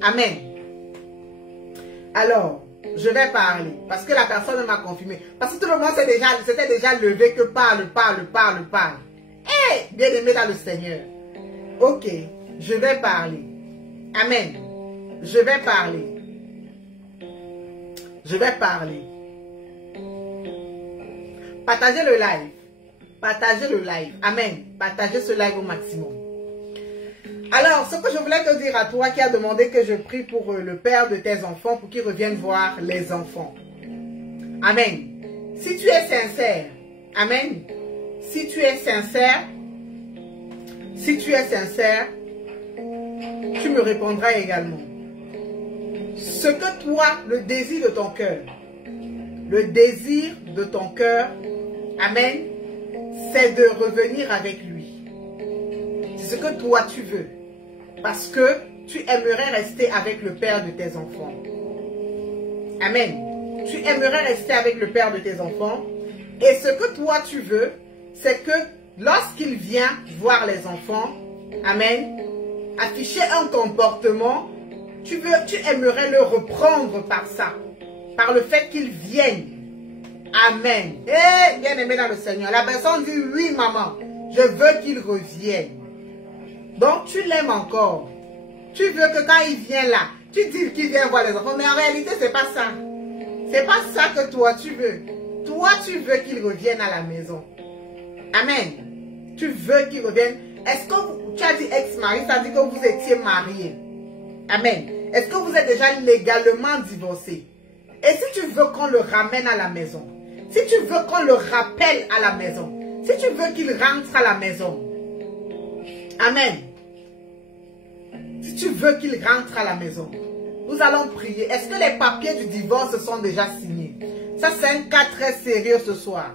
Amen. Alors, je vais parler. Parce que la personne m'a confirmé. Parce que tout le monde s'était déjà levé que parle. Hé, bien aimé dans le Seigneur. Ok, je vais parler. Amen. Je vais parler. Je vais parler. Partagez le live. Partagez le live. Amen. Partagez ce live au maximum. Alors, ce que je voulais te dire à toi qui as demandé que je prie pour le père de tes enfants pour qu'il revienne voir les enfants. Amen. Si tu es sincère, amen. Si tu es sincère, tu me répondras également. Ce que toi, le désir de ton cœur, amen, c'est de revenir avec lui. C'est ce que toi tu veux. Parce que tu aimerais rester avec le père de tes enfants. Amen. Tu aimerais rester avec le père de tes enfants. Et ce que toi tu veux, c'est que lorsqu'il vient voir les enfants, amen, afficher un comportement, tu aimerais le reprendre par ça. Par le fait qu'il vienne. Amen. Et bien aimé dans le Seigneur, la personne dit oui maman, je veux qu'il revienne. Donc tu l'aimes encore. Tu veux que quand il vient là, tu dis qu'il vient voir les enfants. Mais en réalité, c'est pas ça. C'est pas ça que toi tu veux. Toi, tu veux qu'il revienne à la maison. Amen. Tu veux qu'il revienne. Est-ce que tu as dit ex-mari, ça dit que vous étiez mariés? Amen. Est-ce que vous êtes déjà légalement divorcés? Et si tu veux qu'on le ramène à la maison? Si tu veux qu'on le rappelle à la maison? Si tu veux qu'il rentre à la maison? Amen. Si tu veux qu'il rentre à la maison, nous allons prier. Est-ce que les papiers du divorce sont déjà signés? Ça, c'est un cas très sérieux ce soir.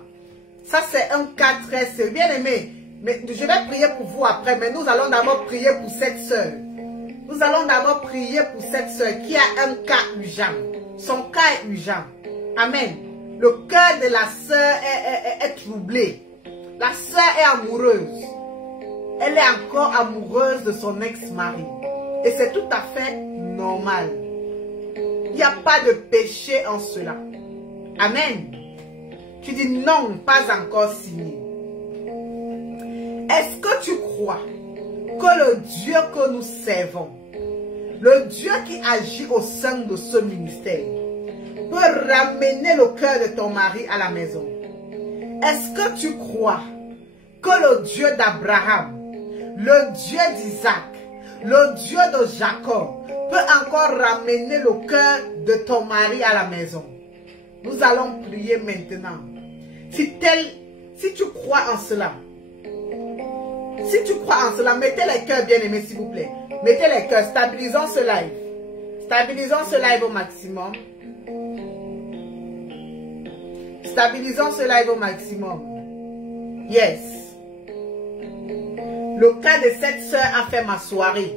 Ça, c'est un cas très sérieux. Bien aimé, mais je vais prier pour vous après, mais nous allons d'abord prier pour cette sœur. Nous allons d'abord prier pour cette sœur qui a un cas urgent. Son cas est urgent. Amen. Le cœur de la sœur est troublé. La sœur est amoureuse. Elle est encore amoureuse de son ex-mari. Et c'est tout à fait normal. Il n'y a pas de péché en cela. Amen. Tu dis non, pas encore signé. Est-ce que tu crois que le Dieu que nous servons, le Dieu qui agit au sein de ce ministère, peut ramener le cœur de ton mari à la maison? Est-ce que tu crois que le Dieu d'Abraham, le Dieu d'Isaac, le Dieu de Jacob peut encore ramener le cœur de ton mari à la maison? Nous allons prier maintenant. Si tu crois en cela, mettez les cœurs, bien-aimés, s'il vous plaît. Mettez les cœurs, stabilisons ce live. Stabilisons ce live au maximum. Stabilisons ce live au maximum. Yes. Le cas de cette sœur a fait ma soirée.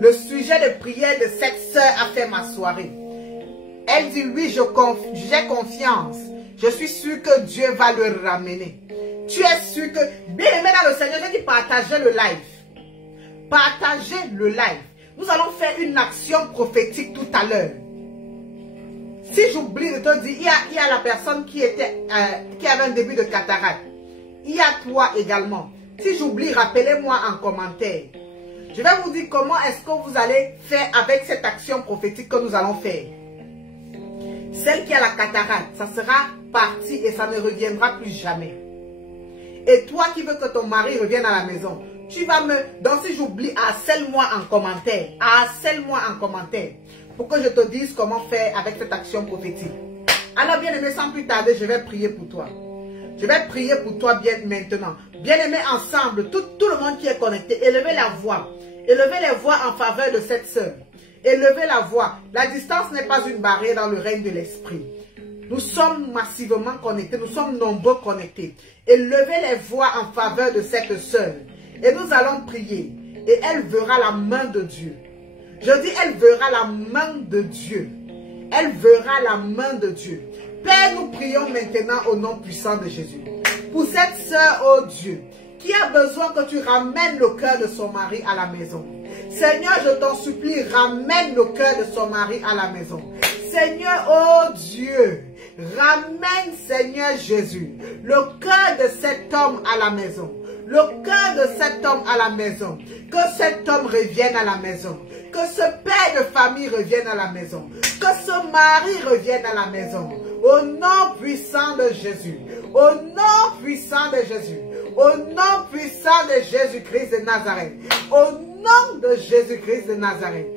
Le sujet de prière de cette sœur a fait ma soirée. Elle dit oui, j'ai confiance. Je suis sûr que Dieu va le ramener. Tu es sûr que... Bien aimé dans le Seigneur, je dis partagez le live. Partagez le live. Nous allons faire une action prophétique tout à l'heure. Si j'oublie de te dire, il y a la personne qui avait un début de cataracte. Il y a toi également. Si j'oublie, rappelez-moi en commentaire. Je vais vous dire comment est-ce que vous allez faire avec cette action prophétique que nous allons faire. Celle qui a la cataracte, ça sera parti et ça ne reviendra plus jamais. Et toi qui veux que ton mari revienne à la maison, tu vas me... Donc si j'oublie, harcèle-moi en commentaire. Harcèle-moi en commentaire. Pour que je te dise comment faire avec cette action prophétique. Alors bien aimé, sans plus tarder, je vais prier pour toi. Je vais prier pour toi bien maintenant. Bien aimé, ensemble, tout le monde qui est connecté, élevez la voix. Élevez les voix en faveur de cette sœur. Élevez la voix. La distance n'est pas une barrière dans le règne de l'esprit. Nous sommes massivement connectés, nous sommes nombreux connectés. Élevez les voix en faveur de cette sœur. Et nous allons prier. Et elle verra la main de Dieu. Je dis, elle verra la main de Dieu. Elle verra la main de Dieu. Père, nous prions maintenant au nom puissant de Jésus. Pour cette sœur, oh Dieu, qui a besoin que tu ramènes le cœur de son mari à la maison. Seigneur, je t'en supplie, ramène le cœur de son mari à la maison. Seigneur, oh Dieu, ramène, Seigneur Jésus, le cœur de cet homme à la maison. Le cœur de cet homme à la maison. Que cet homme revienne à la maison. Que ce père de famille revienne à la maison. Que ce mari revienne à la maison. Au nom puissant de Jésus. Au nom puissant de Jésus. Au nom puissant de Jésus-Christ de Nazareth. Au nom de Jésus-Christ de Nazareth.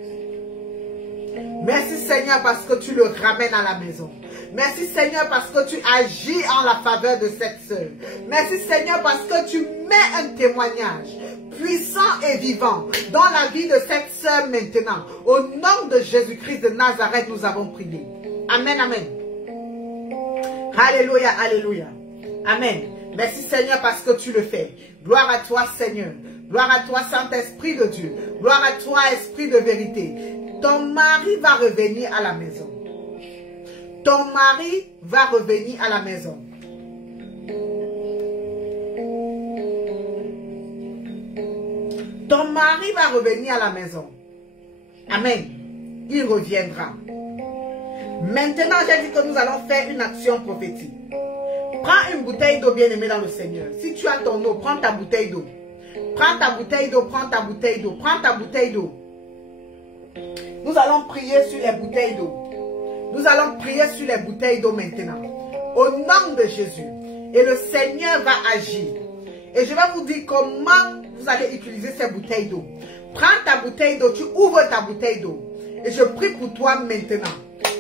Merci Seigneur parce que tu le ramènes à la maison. Merci Seigneur parce que tu agis en la faveur de cette sœur. Merci Seigneur parce que tu mets un témoignage puissant et vivant dans la vie de cette sœur maintenant. Au nom de Jésus-Christ de Nazareth, nous avons prié. Amen, amen. Alléluia, alléluia. Amen. Merci Seigneur parce que tu le fais. Gloire à toi Seigneur. Gloire à toi Saint-Esprit de Dieu. Gloire à toi Esprit de vérité. Ton mari va revenir à la maison. Ton mari va revenir à la maison. Ton mari va revenir à la maison. Amen. Il reviendra. Maintenant, j'ai dit que nous allons faire une action prophétique. Prends une bouteille d'eau bien-aimée dans le Seigneur. Si tu as ton eau, prends ta bouteille d'eau. Prends ta bouteille d'eau, prends ta bouteille d'eau, prends ta bouteille d'eau. Nous allons prier sur les bouteilles d'eau. Nous allons prier sur les bouteilles d'eau maintenant. Au nom de Jésus. Et le Seigneur va agir. Et je vais vous dire comment vous allez utiliser ces bouteilles d'eau. Prends ta bouteille d'eau, tu ouvres ta bouteille d'eau. Et je prie pour toi maintenant.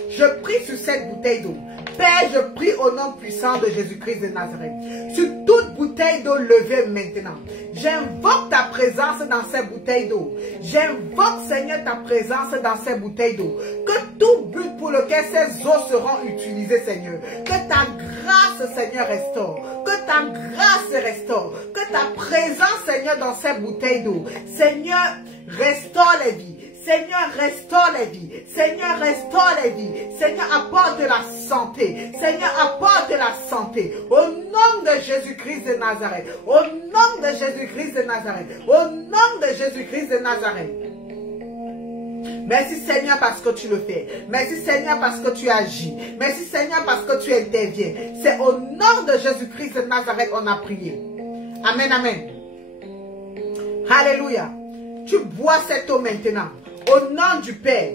Je prie sur cette bouteille d'eau. Père, je prie au nom puissant de Jésus-Christ de Nazareth. Sur toute bouteille d'eau levée maintenant. J'invoque ta présence dans ces bouteilles d'eau. J'invoque, Seigneur, ta présence dans ces bouteilles d'eau. Que tout but pour lequel ces eaux seront utilisées, Seigneur. Que ta grâce, Seigneur, restaure. Que ta grâce restaure. Que ta présence, Seigneur, dans ces bouteilles d'eau. Seigneur, restaure les vies. Seigneur, restaure les vies. Seigneur, restaure les vies. Seigneur, apporte de la santé. Seigneur, apporte de la santé. Au nom de Jésus-Christ de Nazareth. Au nom de Jésus-Christ de Nazareth. Au nom de Jésus-Christ de Nazareth. Merci Seigneur parce que tu le fais. Merci Seigneur parce que tu agis. Merci Seigneur parce que tu interviens. C'est au nom de Jésus-Christ de Nazareth qu'on a prié. Amen, amen. Alléluia. Tu bois cette eau maintenant. Au nom du Père.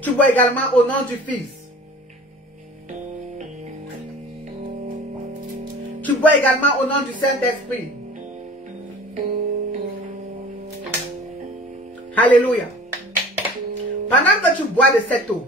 Tu bois également au nom du Fils. Tu bois également au nom du Saint-Esprit. Alléluia. Pendant que tu bois de cette eau,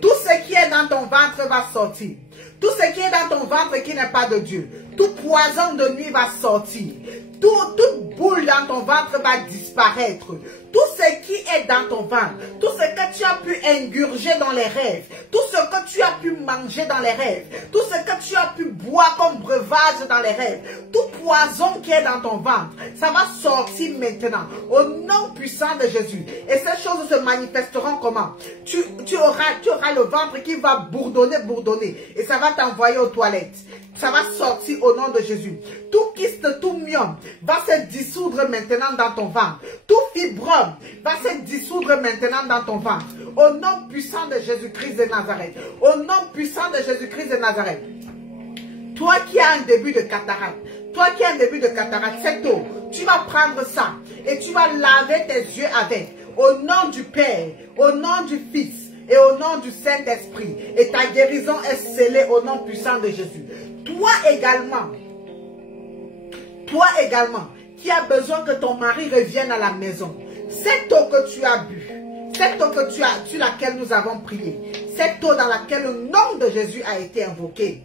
tout ce qui est dans ton ventre va sortir. Tout ce qui est dans ton ventre qui n'est pas de Dieu. Tout poison de nuit va sortir. Toute boule dans ton ventre va disparaître. Tout ce qui est dans ton ventre, tout ce que tu as pu ingurger dans les rêves, tout ce que tu as pu manger dans les rêves, tout ce que tu as pu boire comme breuvage dans les rêves, tout poison qui est dans ton ventre, ça va sortir maintenant au nom puissant de Jésus. Et ces choses se manifesteront comment? Tu auras le ventre qui va bourdonner, et ça va t'envoyer aux toilettes. Ça va sortir au nom de Jésus. Tout kyste, tout myome va se dissoudre maintenant dans ton ventre. Tout fibrome va se dissoudre maintenant dans ton ventre. Au nom puissant de Jésus-Christ de Nazareth. Au nom puissant de Jésus-Christ de Nazareth. Toi qui as un début de cataracte, cette eau, tu vas prendre ça et tu vas laver tes yeux avec. Au nom du Père, au nom du Fils et au nom du Saint-Esprit. Et ta guérison est scellée au nom puissant de Jésus. Toi également, qui as besoin que ton mari revienne à la maison. Cette eau que tu as bu, cette eau que tu as, sur laquelle nous avons prié, cette eau dans laquelle le nom de Jésus a été invoqué.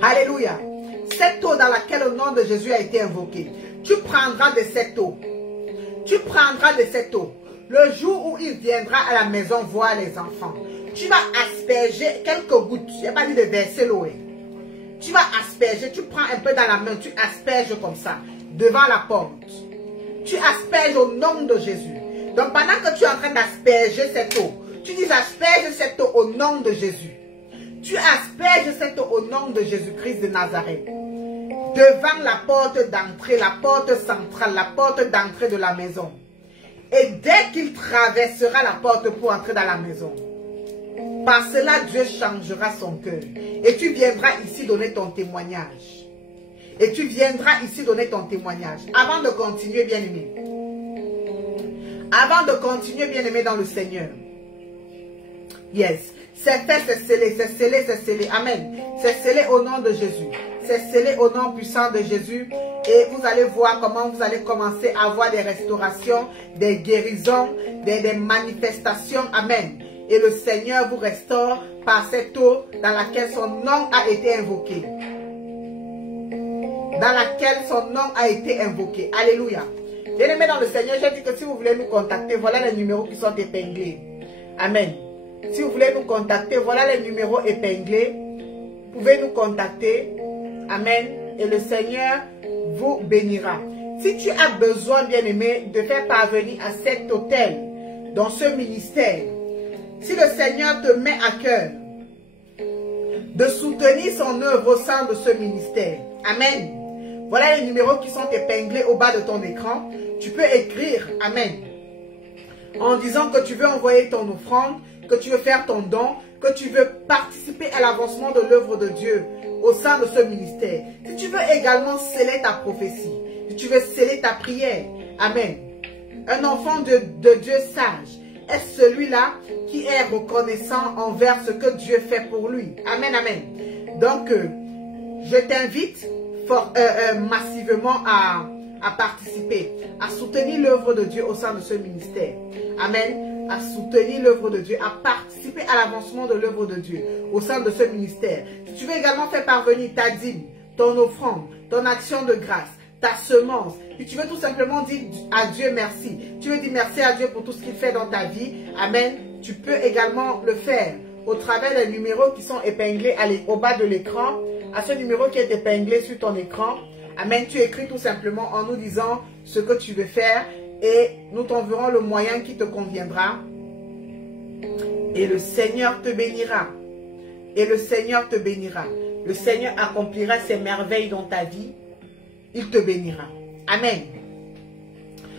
Alléluia. Cette eau dans laquelle le nom de Jésus a été invoqué. Tu prendras de cette eau. Tu prendras de cette eau. Le jour où il viendra à la maison voir les enfants, tu vas asperger quelques gouttes. Je n'ai pas dit de verser l'eau. Tu vas asperger, tu prends un peu dans la main, tu asperges comme ça, devant la porte. Tu asperges au nom de Jésus. Donc pendant que tu es en train d'asperger cette eau, tu dis asperge cette eau au nom de Jésus. Tu asperges cette eau au nom de Jésus-Christ de Nazareth. Devant la porte d'entrée, la porte centrale, la porte d'entrée de la maison. Et dès qu'il traversera la porte pour entrer dans la maison, par cela Dieu changera son cœur. Et tu viendras ici donner ton témoignage. Et tu viendras ici donner ton témoignage. Avant de continuer, bien-aimé. Avant de continuer, bien-aimé dans le Seigneur. Yes. C'est fait, c'est scellé, c'est scellé, c'est scellé. Amen. C'est scellé au nom de Jésus. C'est scellé au nom puissant de Jésus. Et vous allez voir comment vous allez commencer à avoir des restaurations, des guérisons, des manifestations. Amen. Et le Seigneur vous restaure par cette eau dans laquelle son nom a été invoqué. Dans laquelle son nom a été invoqué. Alléluia. Bien-aimés dans le Seigneur, j'ai dit que si vous voulez nous contacter, voilà les numéros qui sont épinglés. Amen. Si vous voulez nous contacter, voilà les numéros épinglés. Vous pouvez nous contacter. Amen. Et le Seigneur vous bénira. Si tu as besoin, bien-aimé, de faire parvenir à cet hôtel, dans ce ministère, si le Seigneur te met à cœur de soutenir son œuvre au sein de ce ministère. Amen. Voilà les numéros qui sont épinglés au bas de ton écran. Tu peux écrire. Amen. En disant que tu veux envoyer ton offrande, que tu veux faire ton don, que tu veux participer à l'avancement de l'œuvre de Dieu au sein de ce ministère. Si tu veux également sceller ta prophétie, si tu veux sceller ta prière. Amen. Un enfant de Dieu sage est celui-là qui est reconnaissant envers ce que Dieu fait pour lui. Amen, amen. Donc, je t'invite massivement à participer, à soutenir l'œuvre de Dieu au sein de ce ministère. Amen. À soutenir l'œuvre de Dieu, à participer à l'avancement de l'œuvre de Dieu au sein de ce ministère. Si tu veux également faire parvenir ta dîme, ton offrande, ton action de grâce, ta semence, si tu veux tout simplement dire à Dieu merci, tu veux dire merci à Dieu pour tout ce qu'il fait dans ta vie, amen, tu peux également le faire au travers des numéros qui sont épinglés au bas de l'écran, à ce numéro qui est épinglé sur ton écran. Amen, tu écris tout simplement en nous disant ce que tu veux faire et nous t'enverrons le moyen qui te conviendra. Et le Seigneur te bénira. Et le Seigneur te bénira. Le Seigneur accomplira ses merveilles dans ta vie. Il te bénira. Amen.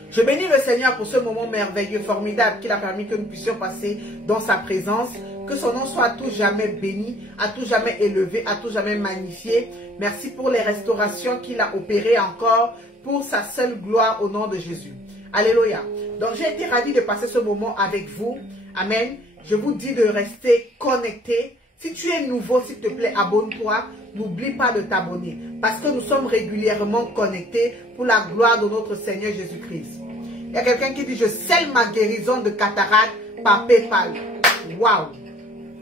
Je bénis le Seigneur pour ce moment merveilleux, formidable qu'il a permis que nous puissions passer dans sa présence. Que son nom soit à tout jamais béni, à tout jamais élevé, à tout jamais magnifié. Merci pour les restaurations qu'il a opérées encore pour sa seule gloire au nom de Jésus. Alléluia. Donc j'ai été ravi de passer ce moment avec vous. Amen. Je vous dis de rester connecté. Si tu es nouveau, s'il te plaît, abonne-toi. N'oublie pas de t'abonner. Parce que nous sommes régulièrement connectés pour la gloire de notre Seigneur Jésus-Christ. y a quelqu'un qui dit, je scelle ma guérison de cataracte par PayPal. Waouh!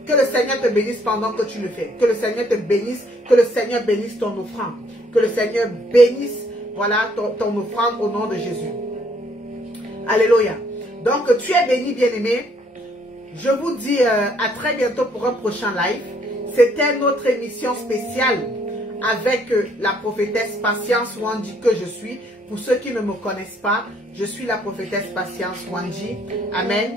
Que le Seigneur te bénisse pendant que tu le fais. Que le Seigneur te bénisse. Que le Seigneur bénisse ton offrande. Que le Seigneur bénisse, voilà, ton offrande au nom de Jésus. Alléluia. Donc, tu es béni, bien-aimé. Je vous dis à très bientôt pour un prochain live. C'était notre émission spéciale avec la prophétesse Patience Wandji que je suis. Pour ceux qui ne me connaissent pas, je suis la prophétesse Patience Wandji. Amen.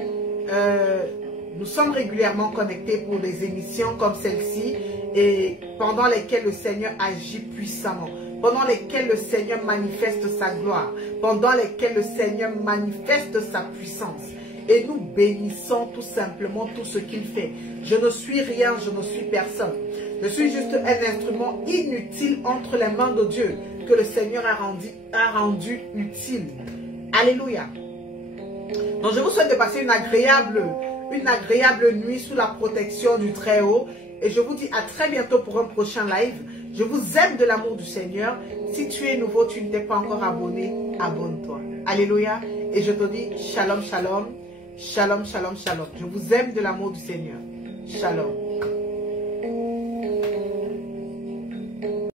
Nous sommes régulièrement connectés pour des émissions comme celle-ci et pendant lesquelles le Seigneur agit puissamment, pendant lesquelles le Seigneur manifeste sa gloire, pendant lesquelles le Seigneur manifeste sa puissance. Et nous bénissons tout simplement tout ce qu'il fait. Je ne suis rien, je ne suis personne. Je suis juste un instrument inutile entre les mains de Dieu que le Seigneur a rendu utile. Alléluia. Donc je vous souhaite de passer une agréable nuit sous la protection du Très-Haut. Et je vous dis à très bientôt pour un prochain live. Je vous aime de l'amour du Seigneur. Si tu es nouveau, tu ne t'es pas encore abonné, abonne-toi. Alléluia. Et je te dis shalom, shalom. Shalom, shalom, shalom. Je vous aime de l'amour du Seigneur. Shalom.